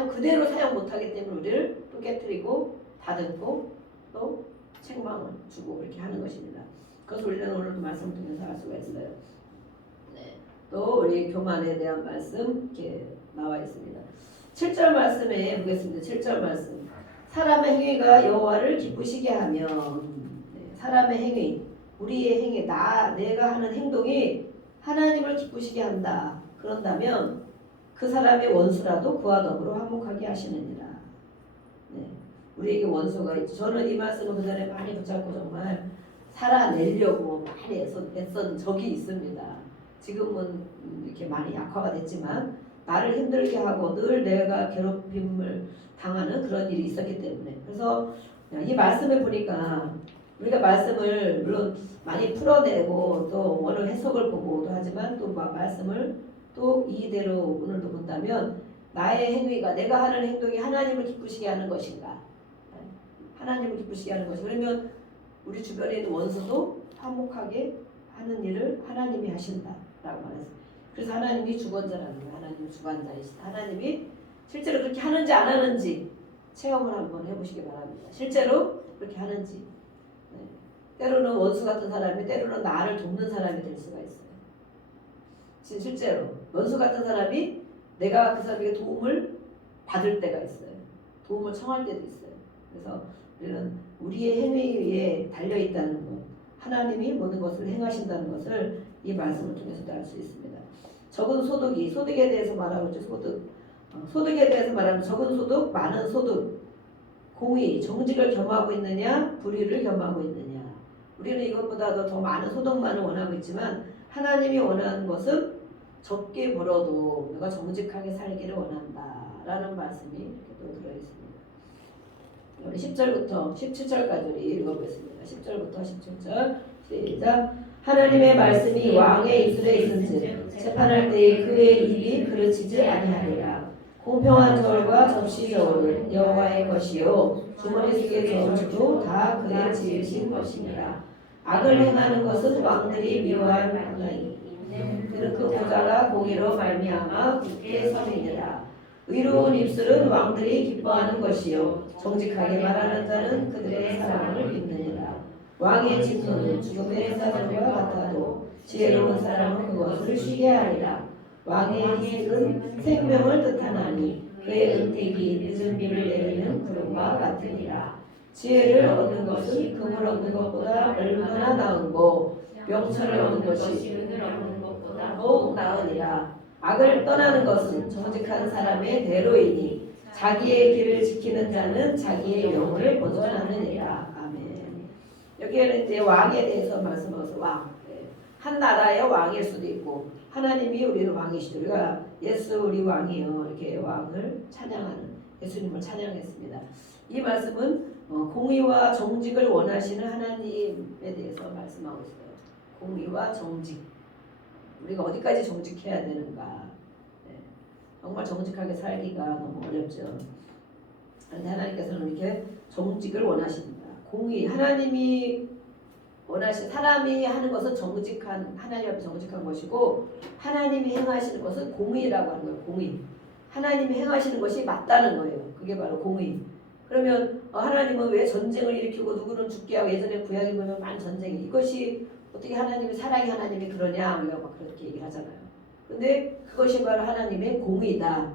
그대로 사용 못하기 때문에 우리를 또 깨뜨리고 다듬고 또 책망을 주고 이렇게 하는 것입니다. 그것을 우리는 오늘도 말씀을 통해서 알 수가 있어요. 또 우리 교만에 대한 말씀 이렇게 나와 있습니다. 7절 말씀에 보겠습니다. 7절 말씀. 사람의 행위가 여호와를 기쁘시게 하면 사람의 행위, 우리의 행위, 내가 하는 행동이 하나님을 기쁘시게 한다. 그런다면 그 사람의 원수라도 그와 더불어 화목하게 하시느니라. 우리에게 원수가 있죠. 저는 이 말씀을 그 전에 많이 붙잡고 정말 살아내려고 많이 애쓴 적이 있습니다. 지금은 이렇게 많이 약화가 됐지만 나를 힘들게 하고 늘 내가 괴롭힘을 당하는 그런 일이 있었기 때문에. 그래서 이 말씀을 보니까 우리가 말씀을 물론 많이 풀어내고 또 원어 해석을 보고도 하지만 또 말씀을 또 이대로 오늘도 본다면 나의 행위가 내가 하는 행동이 하나님을 기쁘시게 하는 것인가? 하나님을 기쁘시게 하는 것이. 그러면 우리 주변에 있는 원수도 화목하게 하는 일을 하나님이 하신다라고 말했어요. 그래서 하나님이 주권자라는 거예요. 하나님은 주관자이시다. 하나님이 실제로 그렇게 하는지 안 하는지 체험을 한번 해보시기 바랍니다. 실제로 그렇게 하는지. 때로는 원수 같은 사람이 때로는 나를 돕는 사람이 될 수가 있어요. 실제로 원수 같은 사람이 내가 그 사람에게 도움을 받을 때가 있어요. 도움을 청할 때도 있어요. 그래서 우리는 우리의 행위에 달려있다는 것, 하나님이 모든 것을 행하신다는 것을 이 말씀을 통해서도 알 수 있습니다. 적은 소득에 대해서 말하고 있죠. 소득에 대해서 말하면 적은 소득, 많은 소득, 공의, 정직을 겸하고 있느냐, 불의를 겸하고 있느냐. 우리는 이것보다도 더 많은 소득만을 원하고 있지만 하나님이 원하는 것은 적게 벌어도 내가 정직하게 살기를 원한다라는 말씀이 이렇게 또 들어있습니다. 우리 10절부터 17절까지 우리 읽어보겠습니다. 10절부터 17절 시작. 하나님의 말씀이 왕의 입술에 있은즉 재판할 때에 그의 입이 그르치지 아니하리라. 공평한 저울과 접시 저울은 여호와의 것이요 주머니 속의 저울도 다 그의 지으신 것이니라. 악을 행하는 것은 왕들이 미워할 만하니 그는 그 보좌가 공의로 말미암아 굳게 서리니라. 의로운 입술은 왕들이 기뻐하는 것이요 정직하게 말하는 자는 그들의 사랑을 입느니라. 왕의 진노는 죽음의 사정과 같아도 지혜로운 사람은 그것을 쉬게 하리라. 왕의 희생은 생명을 뜻하나니 그의 은택이 늦은 비를 내리는 구름과 같으니라. 지혜를 얻는 것은 금을 얻는 것보다 얼마나 나은고 명철을 얻는 것이 은을 얻는 것보다 더욱 나으니라. 악을 떠나는 것은 정직한 사람의 대로이니 자기의 길을 지키는 자는 자기의 영혼을 보존하느니라. 아멘. 여기에는 이제 왕에 대해서 말씀하셔서 왕. 한 나라의 왕일 수도 있고 하나님이 우리는 왕이시죠. 우리가 예수 우리 왕이요 이렇게 왕을 찬양하는 예수님을 찬양했습니다. 이 말씀은 공의와 정직을 원하시는 하나님에 대해서 말씀하고 있어요. 공의와 정직. 우리가 어디까지 정직해야 되는가? 정말 정직하게 살기가 너무 어렵죠. 그런데 하나님께서는 이렇게 정직을 원하십니다. 공의, 하나님이 원하신 사람이 하는 것은 정직한 하나님 앞에 정직한 것이고 하나님이 행하시는 것은 공의라고 하는 거예요. 공의. 하나님이 행하시는 것이 맞다는 거예요. 그게 바로 공의. 그러면 하나님은 왜 전쟁을 일으키고 누구는 죽게 하고 예전에 구약에 보면 많은 전쟁이 이것이 어떻게 하나님이 사랑의 하나님이 그러냐 우리가 막 그렇게 얘기를 하잖아요. 근데 그것이 바로 하나님의 공의다.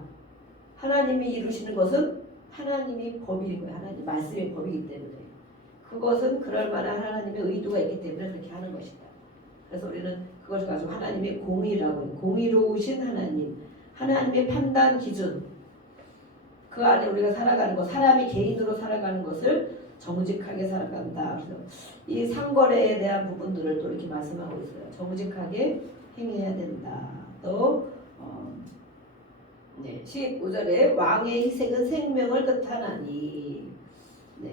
하나님이 이루시는 것은 하나님이 법인 거예요. 하나님 말씀의 법이기 때문에 그것은 그럴 만한 하나님의 의도가 있기 때문에 그렇게 하는 것이다. 그래서 우리는 그것을 가지고 하나님의 공의라고 해요. 공의로우신 하나님, 하나님의 판단 기준 그 안에 우리가 살아가는 것, 사람이 개인으로 살아가는 것을 정직하게 살아간다. 그래서 이 상거래에 대한 부분들을 또 이렇게 말씀하고 있어요. 정직하게 행해야 된다. 또 15절에 왕의 희생은 생명을 뜻하나니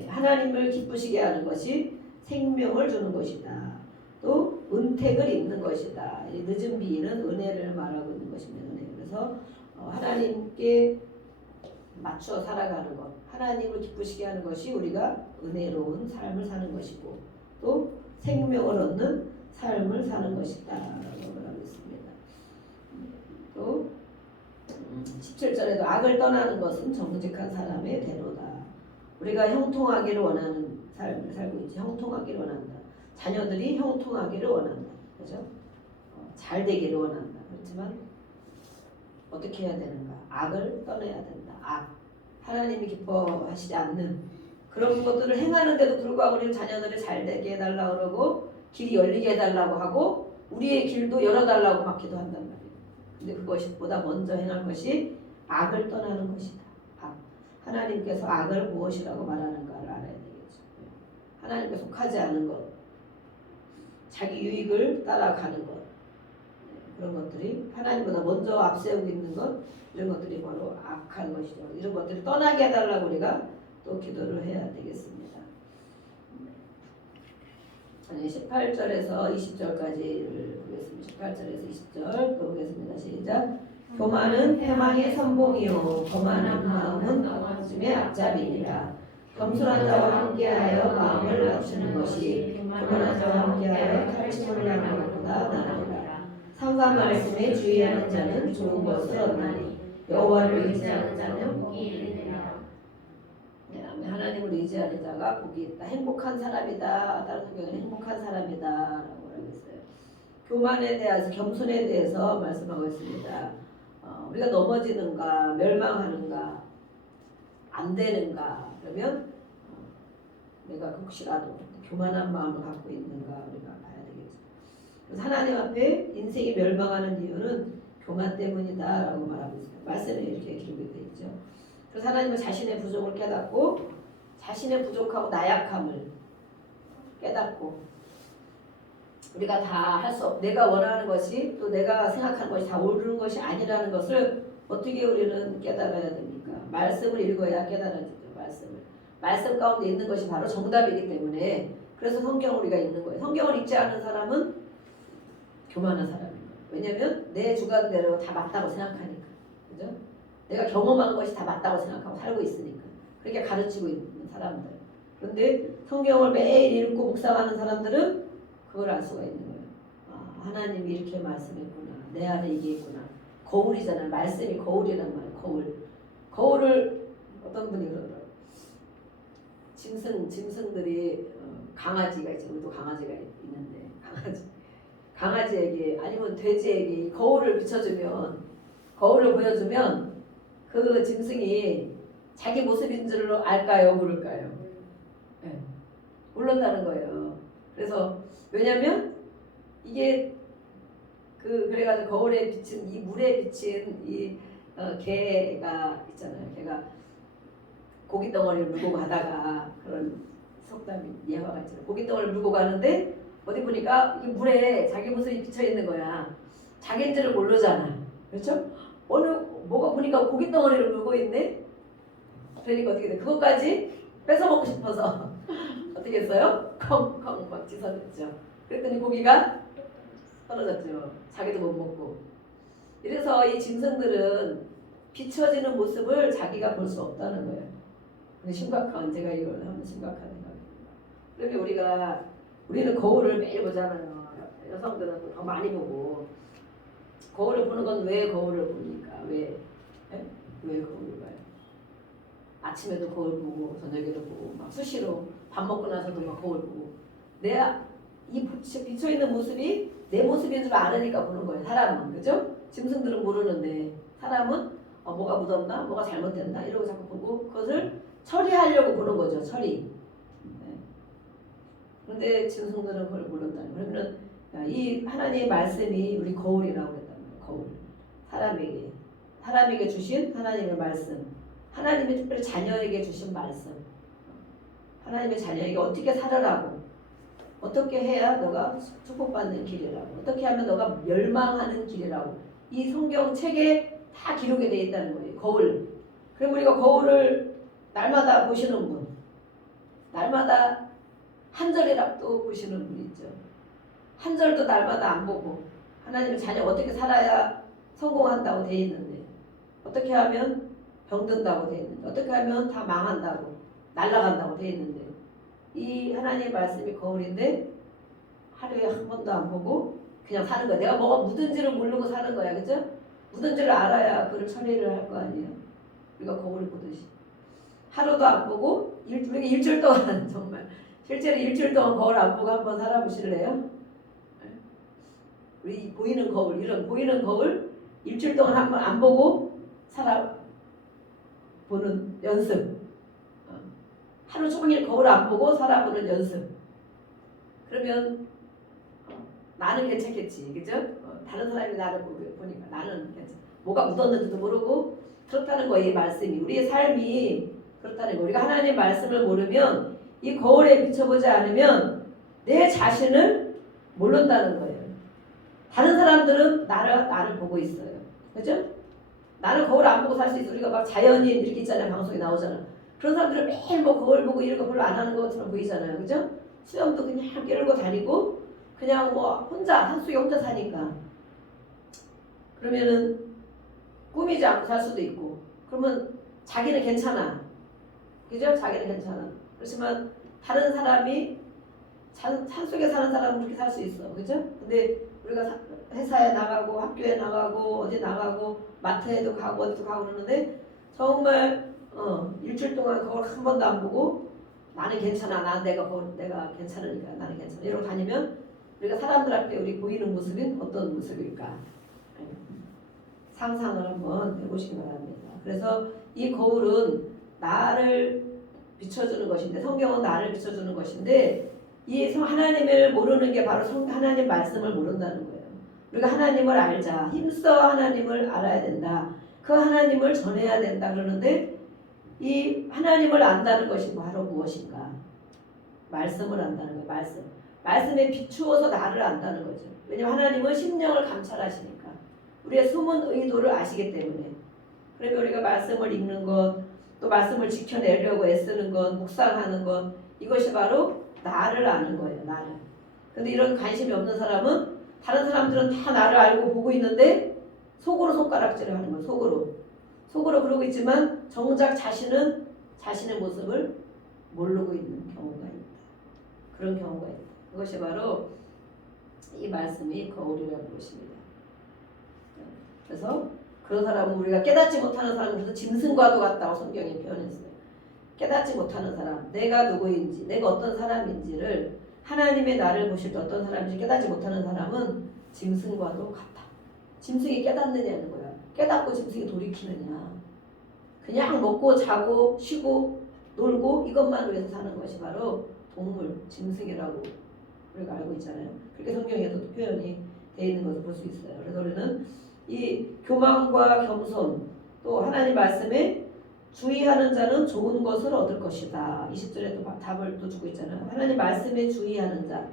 하나님을 기쁘시게 하는 것이 생명을 주는 것이다. 또 은택을 입는 것이다. 늦은 비는 은혜를 말하고 있는 것입니다. 그래서 하나님께 맞춰 살아가는 것, 하나님을 기쁘시게 하는 것이 우리가 은혜로운 삶을 사는 것이고 또 생명을 얻는 삶을 사는 것이다 라고 말하고 있습니다. 또 17절에도 악을 떠나는 것은 정직한 사람의 대로다. 우리가 형통하기를 원하는 삶을 살고 있지. 형통하기를 원한다. 자녀들이 형통하기를 원한다. 그죠? 잘 되기를 원한다. 그렇지만 어떻게 해야 되는가? 악을 떠나야 된다. 악. 하나님이 기뻐하시지 않는 그런 것들을 행하는데도 불구하고 우리는 자녀들을 잘 되게 해달라고 그러고 길이 열리게 해달라고 하고 우리의 길도 열어달라고 막 기도한단 말이에요. 근데 그것보다 먼저 행할 것이 악을 떠나는 것이다. 악. 하나님께서 악을 무엇이라고 말하는가를 알아야 되겠죠. 하나님께 속하지 않은 것, 자기 유익을 따라가는 것, 그런 것들이 하나님보다 먼저 앞세우고 있는 것, 이런 것들이 바로 악한 것이죠. 이런 것들을 떠나게 해달라고 우리가 또 기도를 해야 되겠습니다. 18절에서 20절까지를 보겠습니다. 18절에서 20절 또 보겠습니다. 시작. 교만은 패망의 선봉이요 거만한 마음은 넘어짐의 앞잡이니라. 겸손한 자와 함께하여 마음을 낮추는 것이 교만한 자와 함께하여 탈취를 하는 것보다 나으니라. 삼가 말씀에 주의하는 자는 좋은 것을 얻나니 여호와를 의지하는 자는 복이 있느니라. 하나님을 의지하는 자가 복이 있다. 행복한 사람이다. 다른 성경에는 행복한 사람이다라고 하고 있어요. 교만에 대해서 겸손에 대해서 말씀하고 있습니다. 우리가 넘어지는가 멸망하는가 안 되는가 그러면 내가 혹시라도 교만한 마음을 갖고 있는가 우리가 봐야 되겠죠. 그래서 하나님 앞에 인생이 멸망하는 이유는 교만 때문이다라고 말하고 있어요. 말씀에 이렇게 기록이 되어 있죠. 그래서 하나님은 자신의 부족을 깨닫고 자신의 부족하고 나약함을 깨닫고 우리가 다 할 수 없, 내가 원하는 것이 또 내가 생각하는 것이 다 옳은 것이 아니라는 것을 어떻게 우리는 깨달아야 됩니까? 말씀을 읽어야 깨달아지죠. 말씀 가운데 있는 것이 바로 정답이기 때문에 그래서 성경을 우리가 읽는 거예요. 성경을 읽지 않은 사람은 교만한 사람인 거예요. 왜냐하면 내 주관대로 다 맞다고 생각하니까. 그죠? 내가 경험한 것이 다 맞다고 생각하고 살고 있으니까. 그렇게 가르치고 있는 사람들. 그런데 성경을 매일 읽고 묵상하는 사람들은 그걸 알 수가 있는 거예요. 하나님이 이렇게 말씀했구나. 내 안에 이게 있구나. 거울이잖아요. 말씀이 거울이란 말이에요. 거울을 어떤 분이 그러더라고요. 짐승들이 강아지가 있죠. 우리도 강아지가 있는데 강아지에게 아니면 돼지에게 거울을 비춰주면 거울을 보여주면 그 짐승이 자기 모습인 줄로 알까요? 모를까요? 몰랐다는 거예요. 그래서 왜냐면 이게 그래가지고 거울에 비친 이 물에 비친 이 개가 있잖아요. 개가 고기 덩어리를 물고 가다가 그런 속담이 예화가 있잖아요. 고기 덩어리를 물고 가는데 어디 보니까 이 물에 자기 모습이 비쳐 있는 거야. 자기인지를 모르잖아. 그렇죠? 어느 뭐가 보니까 고기 덩어리를 물고 있네. 그러니까 어떻게 돼? 그것까지 뺏어 먹고 싶어서 어떻게 했어요? 컹컹 막 짖어댔죠. 그랬더니 고기가 떨어졌죠. 자기도 못 먹고. 이래서 이 짐승들은 비춰지는 모습을 자기가 볼 수 없다는 거예요. 심각한, 제가 이걸 하면 심각한 생각입니다. 그러면 우리는 거울을 매일 보잖아요. 여성들은 더 많이 보고. 거울을 보는 건 왜 거울을 봅니까? 왜 거울을 봐요? 아침에도 거울 보고 저녁에도 보고 막 수시로 밥 먹고 나서도 막 거울 보고. 내가 이 비쳐 있는 모습이 내 모습인 줄 아니까 보는 거예요. 사람은. 그죠? 짐승들은 모르는데 사람은 뭐가 묻었나? 뭐가 잘못됐나? 이러고 자꾸 보고 그것을 처리하려고 보는 거죠. 처리. 네. 그런데 짐승들은 그걸 모른다는 거예요. 그러면 이 하나님의 말씀이 우리 거울이라고 했단 말이에요. 거울. 사람에게 주신 하나님의 말씀. 하나님의 특별히 자녀에게 주신 말씀. 하나님의 자녀에게 어떻게 살아라고. 어떻게 해야 너가 축복받는 길이라고. 어떻게 하면 너가 멸망하는 길이라고. 이 성경 책에 다 기록이 되어 있다는 거예요. 거울. 그럼 우리가 거울을 날마다 보시는 분. 날마다 한 절이라도 보시는 분 있죠. 한 절도 날마다 안 보고 하나님의 자녀 어떻게 살아야 성공한다고 되어 있는데 어떻게 하면 병든다고 되어 있는데 어떻게 하면 다 망한다고 날아간다고 되어 있는데 이 하나님의 말씀이 거울인데 하루에 한 번도 안 보고 그냥 사는 거야. 내가 뭐가 묻은지를 모르고 사는 거야. 그죠? 묻은지를 알아야 그걸 처리를 할 거 아니에요. 우리가 거울을 보듯이. 하루도 안 보고 우리가 일주일 동안 정말 실제로 일주일 동안 거울 안 보고 한번 살아보실래요? 우리 보이는 거울, 이런 보이는 거울 일주일 동안 한번 안 보고 살아보는 연습. 하루 종일 거울 안 보고 살아보는 연습. 그러면 나는 괜찮겠지, 그죠? 다른 사람이 나를 보니까 나는 괜찮. 뭐가 묻었는지도 모르고 그렇다는 거예요. 이 말씀이 우리의 삶이 그렇다는 거. 우리가 하나님의 말씀을 모르면 이 거울에 비춰보지 않으면 내 자신을 모른다는 거예요. 다른 사람들은 나를 보고 있어요. 그죠? 나는 거울 안 보고 살 수 있어. 우리가 막 자연인 이렇게 있잖아요. 방송에 나오잖아. 그런 사람들은 매일 뭐 거울 보고 이런 거 별로 안 하는 것처럼 보이잖아요. 그죠? 수영도 그냥 깨르고 다니고 그냥 뭐 혼자 산속에 혼자 사니까. 그러면은 꾸미지 않고 살 수도 있고. 그러면 자기는 괜찮아. 그죠? 자기는 괜찮아. 그렇지만 다른 사람이 산속에 사는 사람은 그렇게 살 수 있어. 그죠? 근데 우리가 회사에 나가고 학교에 나가고 어디 나가고 마트에도 가고 어디도 가고 그러는데 정말 일주일 동안 거울 한 번도 안 보고 나는 괜찮아. 내가 괜찮으니까 나는 괜찮아. 이러고 다니면 우리가 사람들 앞에 우리 보이는 모습은 어떤 모습일까? 상상을 한번 해보시기 바랍니다. 그래서 이 거울은 나를 비춰주는 것인데 성경은 나를 비춰주는 것인데 이 하나님을 모르는 게 바로 하나님 말씀을 모른다는 거예요. 우리가 하나님을 알자. 힘써 하나님을 알아야 된다. 그 하나님을 전해야 된다. 그러는데 이 하나님을 안다는 것이 바로 무엇인가? 말씀을 안다는 거예요. 말씀에 비추어서 나를 안다는 거죠. 왜냐하면 하나님은 심령을 감찰하시니까. 우리의 숨은 의도를 아시기 때문에. 그러면 우리가 말씀을 읽는 것, 또 말씀을 지켜내려고 애쓰는 것, 묵상하는 것, 이것이 바로 나를 아는 거예요. 나를. 근데 이런 관심이 없는 사람은 다른 사람들은 다 나를 알고 보고 있는데 속으로 손가락질을 하는 거예요. 속으로 그러고 있지만 정작 자신은 자신의 모습을 모르고 있는 경우가 있다. 그런 경우가 있다. 그것이 바로 이 말씀이 거울이라는 것입니다. 그래서 그런 사람은 우리가 깨닫지 못하는 사람은 그래서 짐승과도 같다고 성경이 표현했어요. 깨닫지 못하는 사람, 내가 누구인지, 내가 어떤 사람인지를 하나님의 나를 보실 때 어떤 사람인지 깨닫지 못하는 사람은 짐승과도 같다. 짐승이 깨닫느냐는 거야. 깨닫고 짐승이 돌이키느냐. 그냥 먹고 자고 쉬고 놀고 이것만 위해서 사는 것이 바로 동물, 짐승이라고 우리가 알고 있잖아요. 그렇게 성경에도 표현이 되어 있는 것을 볼 수 있어요. 그래서 우리는 이 교만과 겸손 또 하나님 말씀에 주의하는 자는 좋은 것을 얻을 것이다. 20절에 또 답을 또 주고 있잖아요. 하나님 말씀에 주의하는 자.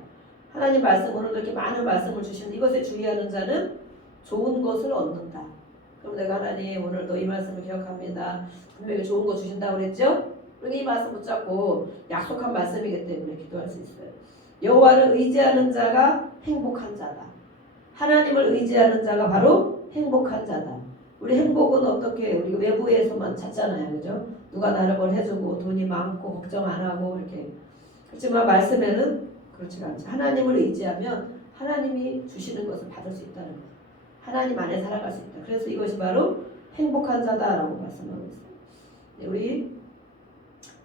하나님 말씀 오늘 이렇게 많은 말씀을 주시는데 이것에 주의하는 자는 좋은 것을 얻는다. 그럼 내가 하나님 오늘도 이 말씀을 기억합니다. 분명히 좋은 거 주신다고 그랬죠? 우리가 이 말씀 붙잡고 약속한 말씀이기 때문에 기도할 수 있어요. 여호와를 의지하는 자가 행복한 자다. 하나님을 의지하는 자가 바로 행복한 자다. 우리 행복은 어떻게 우리 외부에서만 찾잖아요. 그죠? 누가 나를 뭘 해주고 돈이 많고 걱정 안 하고 이렇게. 그렇지만 말씀에는 그렇지가 않죠. 하나님을 의지하면 하나님이 주시는 것을 받을 수 있다는 거예요. 하나님 안에 살아갈 수 있다. 그래서 이것이 바로 행복한 자다라고 말씀하고 있어요. 네, 우리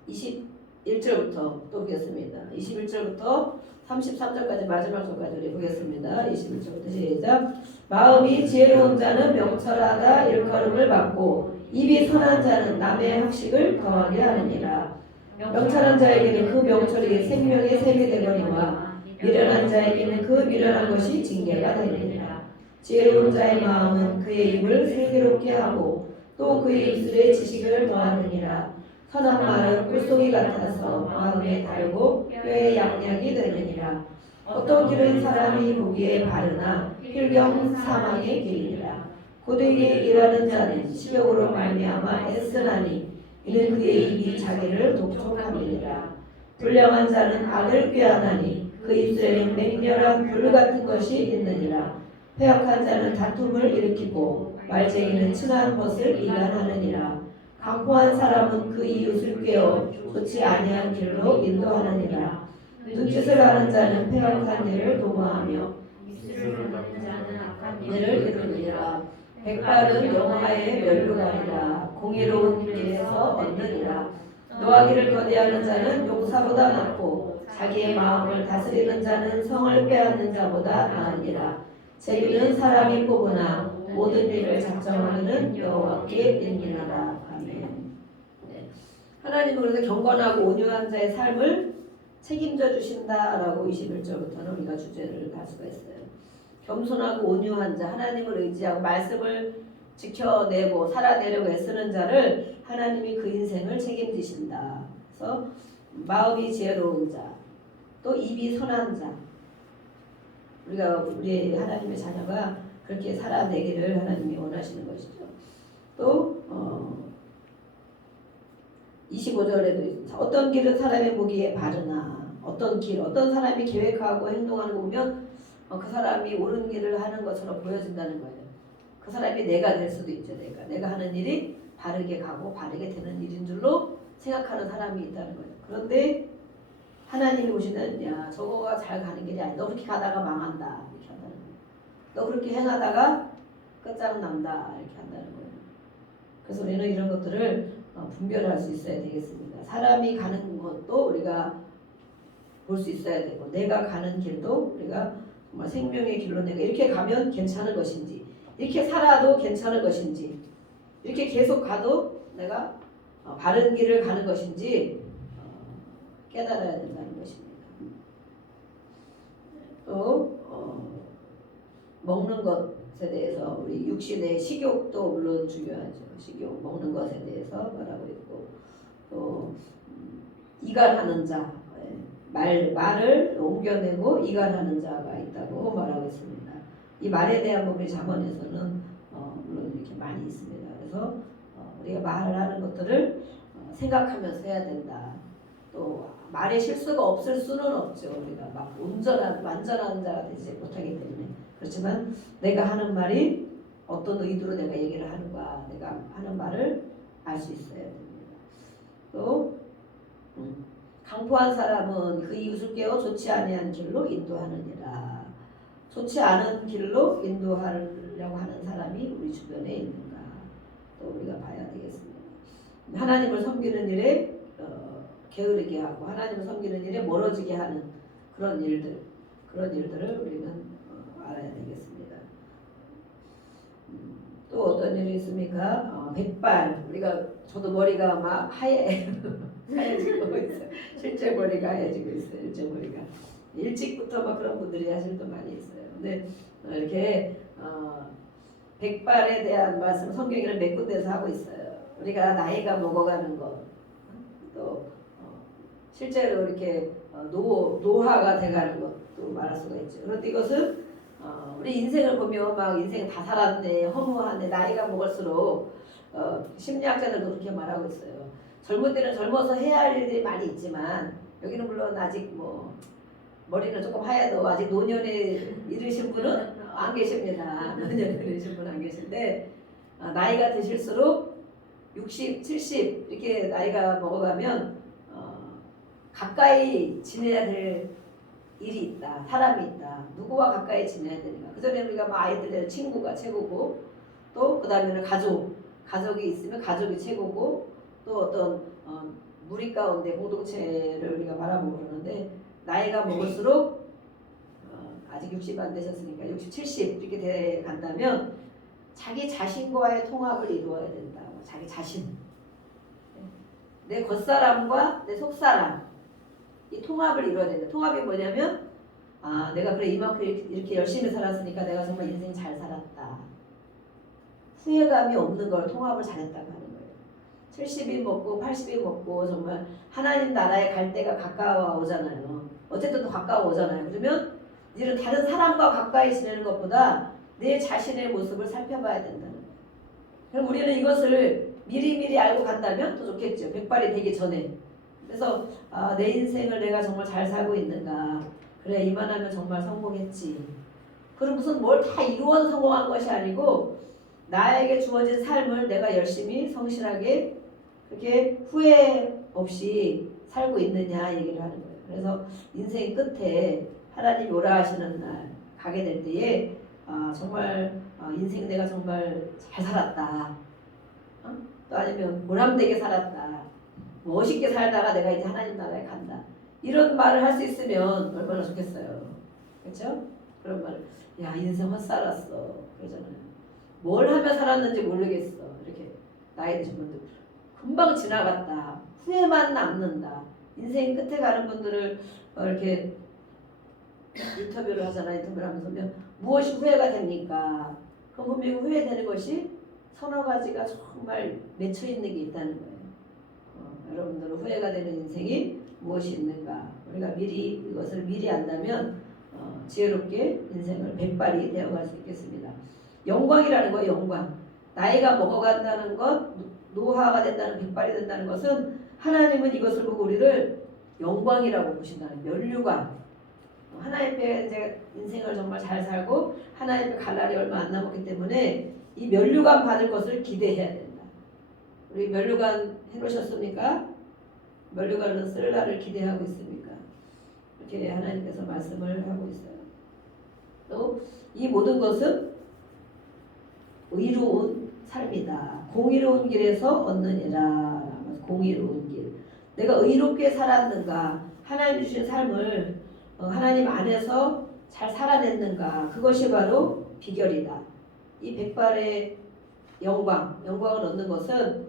21절부터 또 보겠습니다. 21절부터 33절까지 마지막 절까지 우리 보겠습니다. 21절부터 시작. 마음이 지혜로운 자는 명철하다 일컬음을 받고 입이 선한 자는 남의 학식을 더하게 하느니라. 명철한 자에게는 그 명철이 생명의 샘이 되거니와 미련한 자에게는 그 미련한 것이 징계가 되느니라. 지혜로운 자의 마음은 그의 입을 슬기롭게 하고 또 그의 입술에 지식을 더하느니라. 선한 말은 꿀송이 같아서 마음에 달고 뼈에 양약이 되느니라. 어떤 길은 사람이 보기에 바르나 필경 사망의 길이니라. 고되게 일하는 자는 식욕으로 말미암아 애쓰나니 이는 그의 입이 자기를 독촉함이니라. 불량한 자는 악을 꾀하나니 그 입술에는 맹렬한 불 같은 것이 있느니라. 패역한 자는 다툼을 일으키고 말쟁이는 친한 것을 이간하느니라. 강포한 사람은 그 이웃을 꾀어 좋지 아니한 길로 인도하느니라. 눈짓을 하는 자는 패역한 일을 도모하며 입술을 닫는 자는 악한 일을 이루느니라. 백발은 영화의 멸류관이라. 공의로운 길에서 얻느니라. 노하기를 거대하는 자는 용사보다 낫고 자기의 마음을 다스리는 자는 성을 빼앗는 자보다 나으니라. 재미는 사람이 뽑으나 모든 일을 작정하는 여호와께 있느니라. 아멘. 네. 하나님은 그래서 경건하고 온유한 자의 삶을 책임져 주신다라고 21절부터는 우리가 주제를 갈 수가 있어요. 겸손하고 온유한 자, 하나님을 의지하고 말씀을 지켜내고 살아내려고 애쓰는 자를 하나님이 그 인생을 책임지신다. 그래서 마음이 지혜로운 자, 또 입이 선한 자. 우리 하나님의 자녀가 그렇게 살아내기를 하나님이 원하시는 것이죠. 또 25절에도 어떤 길은 사람의 보기에 바르나 어떤 사람이 계획하고 행동하는 거 보면 그 사람이 옳은 길을 하는 것처럼 보여진다는 거예요. 그 사람이 내가 될 수도 있죠. 내가 하는 일이 바르게 가고 바르게 되는 일인 줄로 생각하는 사람이 있다는 거예요. 그런데 하나님이 보시는 야 저거가 잘 가는 길이 아니야. 너 그렇게 가다가 망한다. 이렇게 한다는 거예요. 너 그렇게 행하다가 끝장난다. 이렇게 한다는 거예요. 그래서 우리는 이런 것들을 분별할 수 있어야 되겠습니다. 사람이 가는 것도 우리가 볼 수 있어야 되고 내가 가는 길도 우리가 정말 생명의 길로 내가 이렇게 가면 괜찮은 것인지 이렇게 살아도 괜찮은 것인지 이렇게 계속 가도 내가 바른 길을 가는 것인지 깨달아야 된다는 것입니다. 또 먹는 것에 대해서 우리 육신의 식욕도 물론 중요하죠. 식욕 먹는 것에 대해서 말하고 있고 또 이간하는 자 말을 옮겨내고 이간하는 자가 있다고 말하고 있습니다. 이 말에 대한 부분이 잠언에서는 물론 이렇게 많이 있습니다. 그래서 우리가 말을 하는 것들을 생각하면서 해야 된다. 또 말에 실수가 없을 수는 없죠. 우리가 막 완전한 자가 되지 못하기 때문에. 그렇지만 내가 하는 말이 어떤 의도로 내가 얘기를 하는가, 내가 하는 말을 알 수 있어야 됩니다. 또 강포한 사람은 그 이웃을 깨워 좋지 아니한 길로 인도하느니라. 좋지 않은 길로 인도하려고 하는 사람이 우리 주변에 있는가, 또 우리가 봐야 되겠습니다. 하나님을 섬기는 일에 게으르게 하고 하나님을 섬기는 일에 멀어지게 하는 그런 일들을 우리는 알아야 되겠습니다. 또 어떤 어떤 일이 있습니까? 백발. 저도 머리가 막 하얘지고 있어요. 실제 머리가 하얘지고 있어요. 실제 머리가. 일찍부터 막 그런 분들이 사실 또 많이 있어요. 근데 이렇게 백발에 대한 말씀 성경에는 몇 군데서 하고 있어요. 우리가 나이가 먹어가는 것, 또 실제로 이렇게 노화가 돼가는 것도 말할 수가 있죠. 그런데 이것은 우리 인생을 보면 막 인생 다 살았네, 허무하네, 나이가 먹을수록 심리학자들도 그렇게 말하고 있어요. 젊을 때는 젊어서 해야 할 일들이 많이 있지만 여기는 물론 아직 뭐 머리는 조금 하얘도 아직 노년에 이르신 분은 안 계십니다. 노년에 이르신 분은 안 계신데 나이가 드실수록 60, 70 이렇게 나이가 먹어가면 가까이 지내야 될 일이 있다. 사람이 있다. 누구와 가까이 지내야 되는가. 그전에 우리가 뭐 아이들 친구가 최고고 또 그 다음에는 가족이 있으면 가족이 최고고 또 어떤 무리 가운데 공동체를 우리가 바라보고 그러는데 나이가 먹을수록 아직 60 안 되셨으니까 60, 70 이렇게 돼 간다면 자기 자신과의 통합을 이루어야 된다. 자기 자신. 내 겉사람과 내 속사람 이 통합을 이루어야 된다. 통합이 뭐냐면 내가 그래 이만큼 이렇게 열심히 살았으니까 내가 정말 인생 잘 살았다. 후회감이 없는 걸 통합을 잘했다고 하는 거예요. 70이 먹고 80이 먹고 정말 하나님 나라에 갈 때가 가까워 오잖아요. 어쨌든 또 가까워 오잖아요. 그러면 이제는 다른 사람과 가까이 지내는 것보다 내 자신의 모습을 살펴봐야 된다는 거예요. 그럼 우리는 이것을 미리미리 알고 간다면 더 좋겠죠. 백발이 되기 전에. 그래서 내 인생을 내가 정말 잘 살고 있는가. 그래 이만하면 정말 성공했지. 그럼 무슨 뭘 다 이루어서 성공한 것이 아니고 나에게 주어진 삶을 내가 열심히 성실하게 그렇게 후회 없이 살고 있느냐 얘기를 하는 거예요. 그래서 인생 끝에 하나님이 오라 하시는 날 가게 될 때에 정말 인생 내가 정말 잘 살았다. 또 아니면 보람되게 살았다. 멋있게 살다가 내가 이제 하나님 나라에 간다. 이런 말을 할 수 있으면 얼마나 좋겠어요. 그렇죠? 그런 말. 야 인생 헛살았어. 그러잖아요. 뭘 하며 살았는지 모르겠어. 이렇게 나이 드신 분들 금방 지나갔다. 후회만 남는다. 인생 끝에 가는 분들을 이렇게 인터뷰를 하잖아요. 인터뷰를 하면서 무엇이 후회가 됩니까? 그럼 분명히 후회되는 것이 서너 가지가 정말 맺혀 있는 게 있다는 거예요. 여러분들은 후회가 되는 인생이 무엇이 있는가? 우리가 미리 이것을 미리 안다면 지혜롭게 인생을 백발이 되어갈 수 있겠습니다. 영광이라는 거예요. 영광. 나이가 먹어간다는 것, 노화가 된다는 백발이 된다는 것은 하나님은 이것을 보고 우리를 영광이라고 보신다는 면류관. 하나님 앞에 이제 인생을 정말 잘 살고 하나님 앞에 갈 날이 얼마 안 남았기 때문에 이 면류관 받을 것을 기대해야 된다. 우리 면류관 해놓으셨습니까? 면류관은 쓸 날을 기대하고 있습니까? 이렇게 하나님께서 말씀을 하고 있어요. 또 이 모든 것은 의로운 삶이다. 공의로운 길에서 얻느니라. 공의로운 길. 내가 의롭게 살았는가? 하나님 주신 삶을 하나님 안에서 잘 살아냈는가? 그것이 바로 비결이다. 이 백발의 영광을 얻는 것은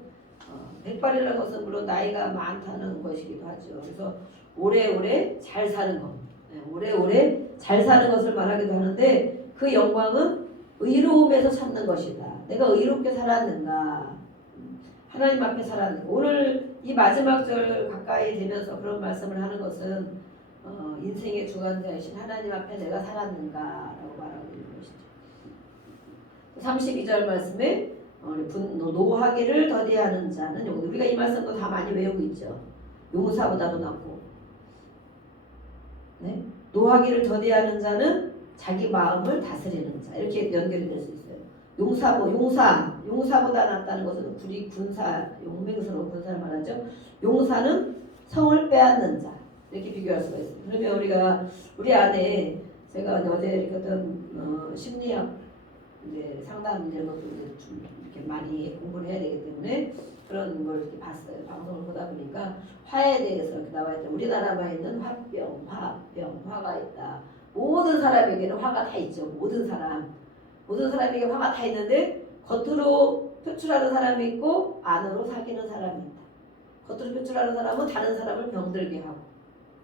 백발이라는 것은 물론 나이가 많다는 것이기도 하죠. 그래서 오래오래 잘 사는 것, 오래오래 잘 사는 것을 말하기도 하는데 그 영광은 의로움에서 찾는 것이다. 내가 의롭게 살았는가? 하나님 앞에 살았는가? 오늘 이 마지막 절 가까이 되면서 그런 말씀을 하는 것은 인생의 주관자이신 하나님 앞에 내가 살았는가라고 말하고 있는 것이죠. 32절 말씀에 노하기를 더디하는 자는 여기 우리가 이 말씀도 다 많이 외우고 있죠. 용사보다도 낫고. 네? 노하기를 더디하는 자는 자기 마음을 다스리는 자. 이렇게 연결이 될 수 있어요. 용사보다 낫다는 것은 군사, 용맹스러운 군사를 말하죠. 용사는 성을 빼앗는 자. 이렇게 비교할 수가 있어요. 그러면 우리 안에 제가 어제 이렇게 어떤 심리학 이제 상담 이런 것도 좀 이렇게 많이 공부를 해야 되기 때문에 그런 걸 이렇게 봤어요. 방송을 보다 보니까 화에 대해서 이렇게 나와 있다. 우리나라만 있는 화가 있다. 모든 사람에게는 화가 다 있죠. 모든 사람에게 화가 다 있는데 겉으로 표출하는 사람이 있고 안으로 사귀는 사람이 있다. 겉으로 표출하는 사람은 다른 사람을 병들게 하고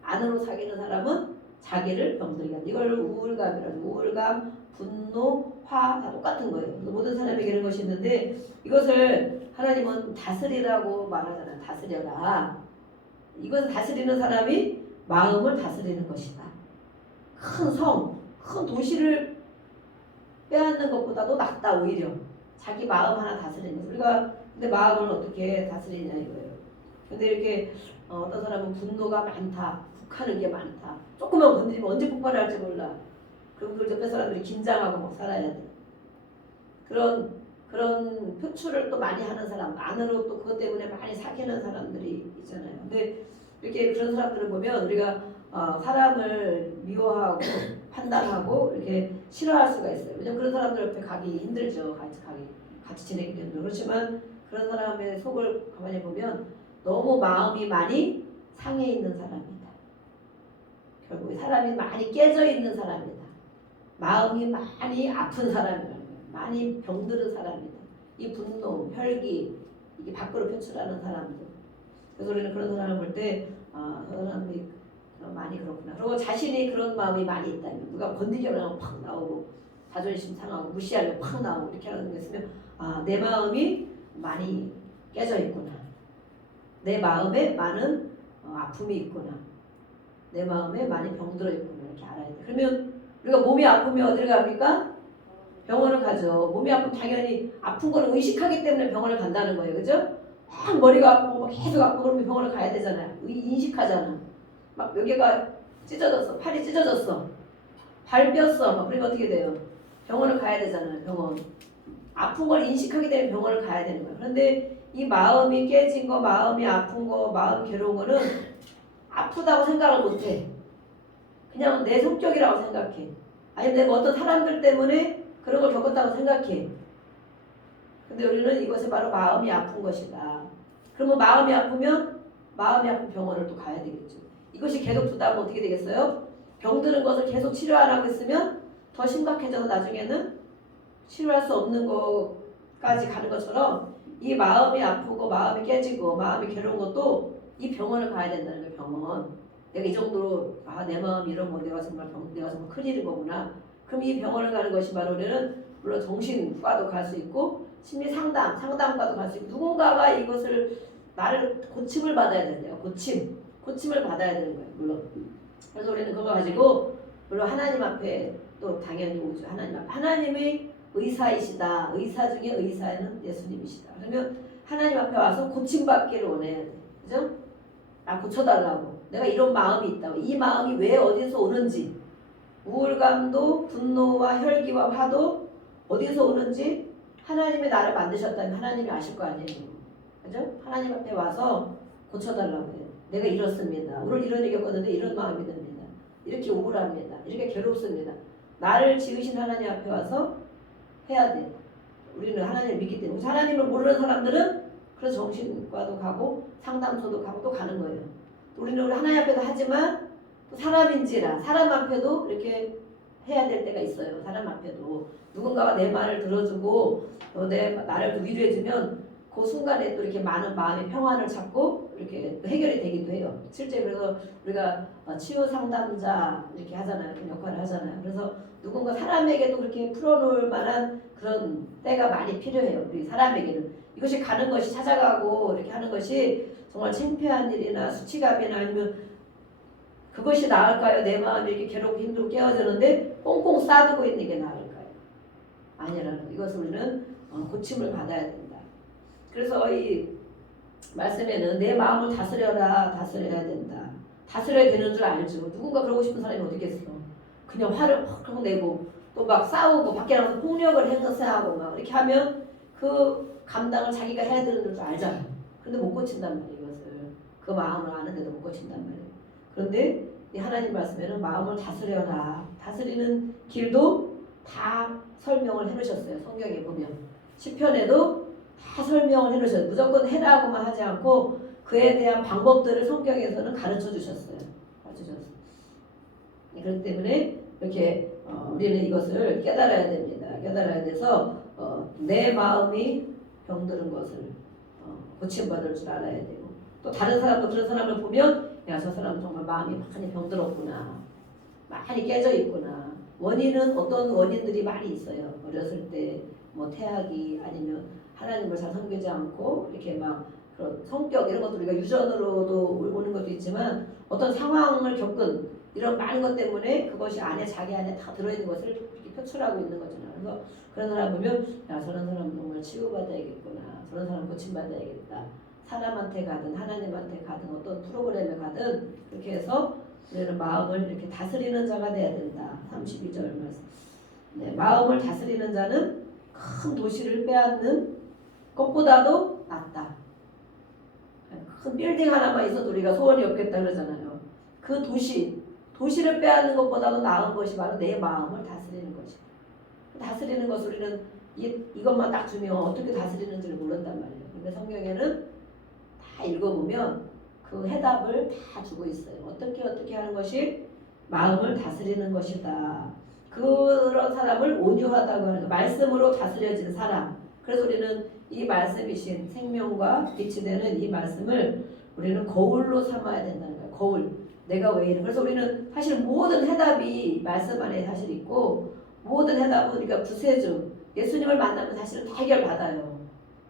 안으로 사귀는 사람은 자기를 병들게 한다. 이걸 우울감이라고. 우울감, 분노, 화 다 똑같은 거예요. 모든 사람에게 이런 것이 있는데 이것을 하나님은 다스리라고 말하잖아요. 다스려라. 이것을 다스리는 사람이 마음을 다스리는 것이다. 큰 성, 큰 도시를 빼앗는 것보다도 낫다 오히려. 자기 마음 하나 다스리는 것. 우리가 근데 마음을 어떻게 다스리냐 이거예요. 근데 이렇게 어떤 사람은 분노가 많다. 북하는 게 많다. 조금만 건드리면 언제 폭발할지 몰라. 그럼 그 옆에 사람들이 긴장하고 막 살아야 돼. 그런 표출을 또 많이 하는 사람, 안으로 또 그것 때문에 많이 사귀는 사람들이 있잖아요. 근데 이렇게 그런 사람들을 보면 우리가 사람을 미워하고 판단하고 이렇게 싫어할 수가 있어요. 왜냐면 그런 사람들 옆에 가기 힘들죠. 같이 지내기 힘들죠. 그렇지만 그런 사람의 속을 가만히 보면 너무 마음이 많이 상해 있는 사람이다. 결국 사람이 많이 깨져 있는 사람이다. 마음이 많이 아픈 사람이다. 많이 병들은 사람이다. 이 분노, 혈기 이게 밖으로 표출하는 사람들. 그래서 우리는 그런 사람을 볼 때 저 사람이 많이 그렇구나. 그리고 자신이 그런 마음이 많이 있다면 누가 건드리려고 하면 팍 나오고 자존심 상하고 무시하려고 팍 나오고 이렇게 하는 게 있으면 내 마음이 많이 깨져 있구나. 내 마음에 많은 아픔이 있구나. 내 마음에 많이 병들어 있구나. 이렇게 알아야 돼. 그러면 우리가 몸이 아프면 어디를 갑니까? 병원을 가죠. 몸이 아프면 당연히 아픈 걸 의식하기 때문에 병원을 간다는 거예요. 그죠? 막 머리가 아프고 막 계속 아프고 그러면 병원을 가야 되잖아요. 인식하잖아. 막 여기가 찢어졌어. 팔이 찢어졌어. 발 뼈어. 막 그러면 어떻게 돼요? 병원을 가야 되잖아요. 병원. 아픈 걸 인식하기 때문에 병원을 가야 되는 거예요. 그런데 이 마음이 깨진 거, 마음이 아픈 거, 마음 괴로운 거는 아프다고 생각을 못해. 그냥 내 성격이라고 생각해. 아니면 내가 어떤 사람들 때문에 그런 걸 겪었다고 생각해. 근데 우리는 이것이 바로 마음이 아픈 것이다. 그러면 마음이 아프면 마음이 아픈 병원을 또 가야 되겠죠. 이것이 계속 두다 보면 어떻게 되겠어요? 병드는 것을 계속 치료 안 하고 있으면 더 심각해져서 나중에는 치료할 수 없는 것까지 가는 것처럼 이 마음이 아프고 마음이 깨지고 마음이 괴로운 것도 이 병원을 가야 된다는 거예요. 병원. 내가 이 정도로 내 마음이 이런 거 내가 정말 큰일인 거구나. 그럼 이 병원을 가는 것이 바로 우리는 물론 정신과도 갈 수 있고 심리 상담과도 갈 수 있고 누군가가 이것을 나를 고침을 받아야 된대요. 고침을 받아야 되는 거예요. 물론. 그래서 우리는 그거 가지고 물론 하나님 앞에 또 당연히 오죠. 하나님 앞에. 하나님이 의사이시다. 의사 중에 의사는 예수님이시다. 그러면 하나님 앞에 와서 고침받기를 원해야 돼. 그죠? 나 고쳐달라고. 내가 이런 마음이 있다고. 이 마음이 왜 어디서 오는지 우울감도 분노와 혈기와 화도 어디서 오는지 하나님이 나를 만드셨다면 하나님이 아실 거 아니에요. 그죠? 하나님 앞에 와서 고쳐달라고 해요. 내가 이렇습니다. 오늘 이런 얘기 겪었는데 이런 마음이 듭니다. 이렇게 우울합니다. 이렇게 괴롭습니다. 나를 지으신 하나님 앞에 와서 해야 돼. 우리는 하나님을 믿기 때문에. 하나님을 모르는 사람들은 그래서 정신과도 가고 상담소도 가고 또 가는 거예요. 우리는 하나님 앞에도 하지만 또 사람인지라 사람 앞에도 이렇게 해야 될 때가 있어요. 사람 앞에도 누군가가 내 말을 들어주고 나를 위로해주면 그 순간에 또 이렇게 많은 마음의 평안을 찾고 이렇게 해결이 되기도 해요. 실제 그래서 우리가 치유 상담자 이렇게 하잖아요. 그런 역할을 하잖아요. 그래서 누군가 사람에게도 그렇게 풀어놓을 만한 그런 때가 많이 필요해요. 우리 사람에게는 이것이 가는 것이 찾아가고 이렇게 하는 것이 정말 창피한 일이나 수치감이나 아니면 그것이 나을까요? 내 마음이 이렇게 괴롭고 힘들고 깨어지는데 꽁꽁 싸두고 있는 게 나을까요? 아니라는 거. 이것을 우리는 고침을 받아야 된다. 그래서 이 말씀에는 내 마음을 다스려야 된다. 다스려야 되는 줄 알죠. 누군가 그러고 싶은 사람이 어디겠어. 그냥 화를 확 내고 또 막 싸우고 밖에 나가서 폭력을 행사하고 막 이렇게 하면 그 감당을 자기가 해야 되는 줄 알잖아. 근데 못 고친단 말이에요. 이것을. 그 마음을 아는데도 못 고친단 말이에요. 그런데 이 하나님 말씀에는 마음을 다스려라. 다스리는 길도 다 설명을 해놓으셨어요. 성경에 보면. 시편에도 다 설명을 해놓으셨어요. 무조건 해라고만 하지 않고 그에 대한 방법들을 성경에서는 가르쳐 주셨어요. 그렇기 때문에 이렇게 우리는 이것을 깨달아야 됩니다. 깨달아야 돼서 내 마음이 병드는 것을 고침받을 줄 알아야 되고, 또 다른 사람도 그런 사람을 보면 야, 저 사람 정말 마음이 많이 병들었구나, 많이 깨져 있구나. 원인은 어떤 원인들이 많이 있어요. 어렸을 때 뭐 태학이, 아니면 하나님을 잘 섬기지 않고 이렇게 막 그런 성격 이런 것도 우리가 유전으로도 오는 것도 있지만, 어떤 상황을 겪은 이런 많은 것 때문에 그것이 자기 안에 다 들어있는 것을 이렇게 표출하고 있는 거잖아요. 그래서 그런 사람 보면 야, 저런 사람 정말 치유받아야겠구나, 저런 사람 고침받아야겠다. 사람한테 가든 하나님한테 가든 어떤 프로그램에 가든 그렇게 해서 우리는 마음을 이렇게 다스리는 자가 돼야 된다. 32절 말씀. 네, 마음을 다스리는 자는 큰 도시를 빼앗는 것보다도 낫다. 큰 빌딩 하나만 있어도 우리가 소원이 없겠다 그러잖아요. 그 도시를 빼앗는 것보다도 나은 것이 바로 내 마음을 다스리는 것이다. 다스리는 것을 우리는 이것만 딱 주면 어떻게 다스리는지를 모른단 말이에요. 근데 성경에는 다 읽어보면 그 해답을 다 주고 있어요. 어떻게 하는 것이 마음을 다스리는 것이다. 그런 사람을 온유하다고 하는 거, 말씀으로 다스려진 사람. 그래서 우리는 이 말씀이신 생명과 빛이 되는 이 말씀을 우리는 거울로 삼아야 된다는 거예요. 거울. 내가 왜 이래? 그래서 우리는 사실 모든 해답이 말씀 안에 사실 있고, 모든 해답은 우리가 구세주 예수님을 만나면 사실은 다 해결받아요.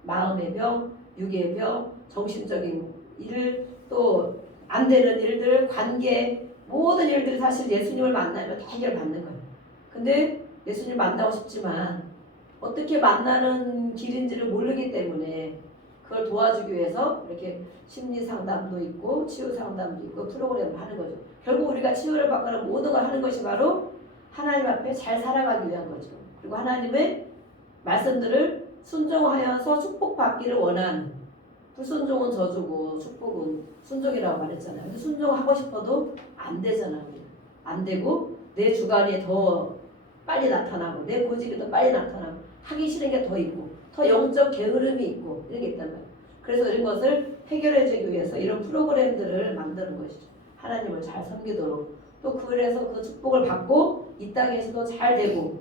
마음의 병, 육의 병, 정신적인 일, 또 안 되는 일들, 관계, 모든 일들이 사실 예수님을 만나면 다 해결받는 거예요. 근데 예수님을 만나고 싶지만 어떻게 만나는 길인지를 모르기 때문에 그걸 도와주기 위해서 이렇게 심리 상담도 있고 치유 상담도 있고 프로그램을 하는 거죠. 결국 우리가 치유를 받거나 모든 걸 하는 것이 바로 하나님 앞에 잘 살아가기 위한 거죠. 그리고 하나님의 말씀들을 순종하여서 축복받기를 원하는, 불순종은 저주고 축복은 순종이라고 말했잖아요. 근데 순종하고 싶어도 안 되잖아요. 안 되고 내 주관이 더 빨리 나타나고 내 고집이 더 빨리 나타나고 하기 싫은 게 더 있고 더 영적 게으름이 있고 이런 게 있단 말이에요. 그래서 이런 것을 해결해 주기 위해서 이런 프로그램들을 만드는 것이죠. 하나님을 잘 섬기도록, 또 그래서 그 축복을 받고 이 땅에서도 잘 되고,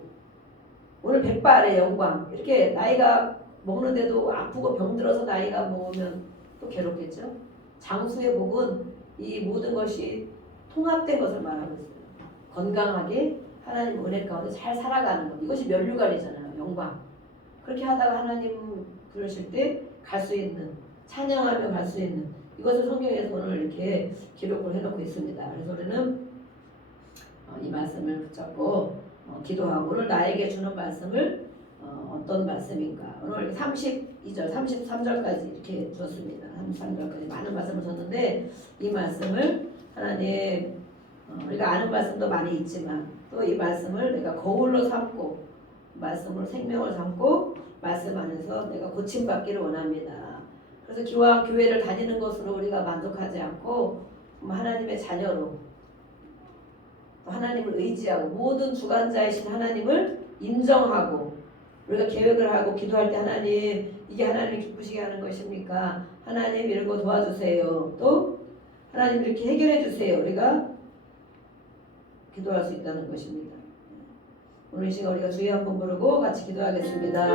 오늘 백발의 영광, 이렇게 나이가 먹는데도 아프고 병들어서 나이가 먹으면 또 괴롭겠죠. 장수의 복은 이 모든 것이 통합된 것을 말하고 있어요. 건강하게 하나님 은혜 가운데 잘 살아가는 것, 이것이 면류관이잖아요. 영광. 그렇게 하다가 하나님 부르실 때 갈 수 있는, 찬양하며 갈 수 있는, 이것을 성경에서 오늘 이렇게 기록을 해놓고 있습니다. 그래서 우리는 이 말씀을 붙잡고 기도하고, 오늘 나에게 주는 말씀을 어떤 말씀인가. 오늘 32절, 33절까지 이렇게 주었습니다. 33절까지 많은 말씀을 줬는데, 이 말씀을 하나님, 우리가 아는 말씀도 많이 있지만 또 이 말씀을 내가 거울로 삼고, 말씀을 생명을 삼고 말씀 안에서 내가 고침받기를 원합니다. 그래서 기와 교회를 다니는 것으로 우리가 만족하지 않고 하나님의 자녀로 하나님을 의지하고 모든 주관자이신 하나님을 인정하고, 우리가 계획을 하고 기도할 때 하나님, 이게 하나님이 기쁘시게 하는 것입니까? 하나님 이런 거 도와주세요. 또 하나님 이렇게 해결해 주세요. 우리가 기도할 수 있다는 것입니다. 오늘 이 시간 우리가 주여 한번 부르고 같이 기도하겠습니다.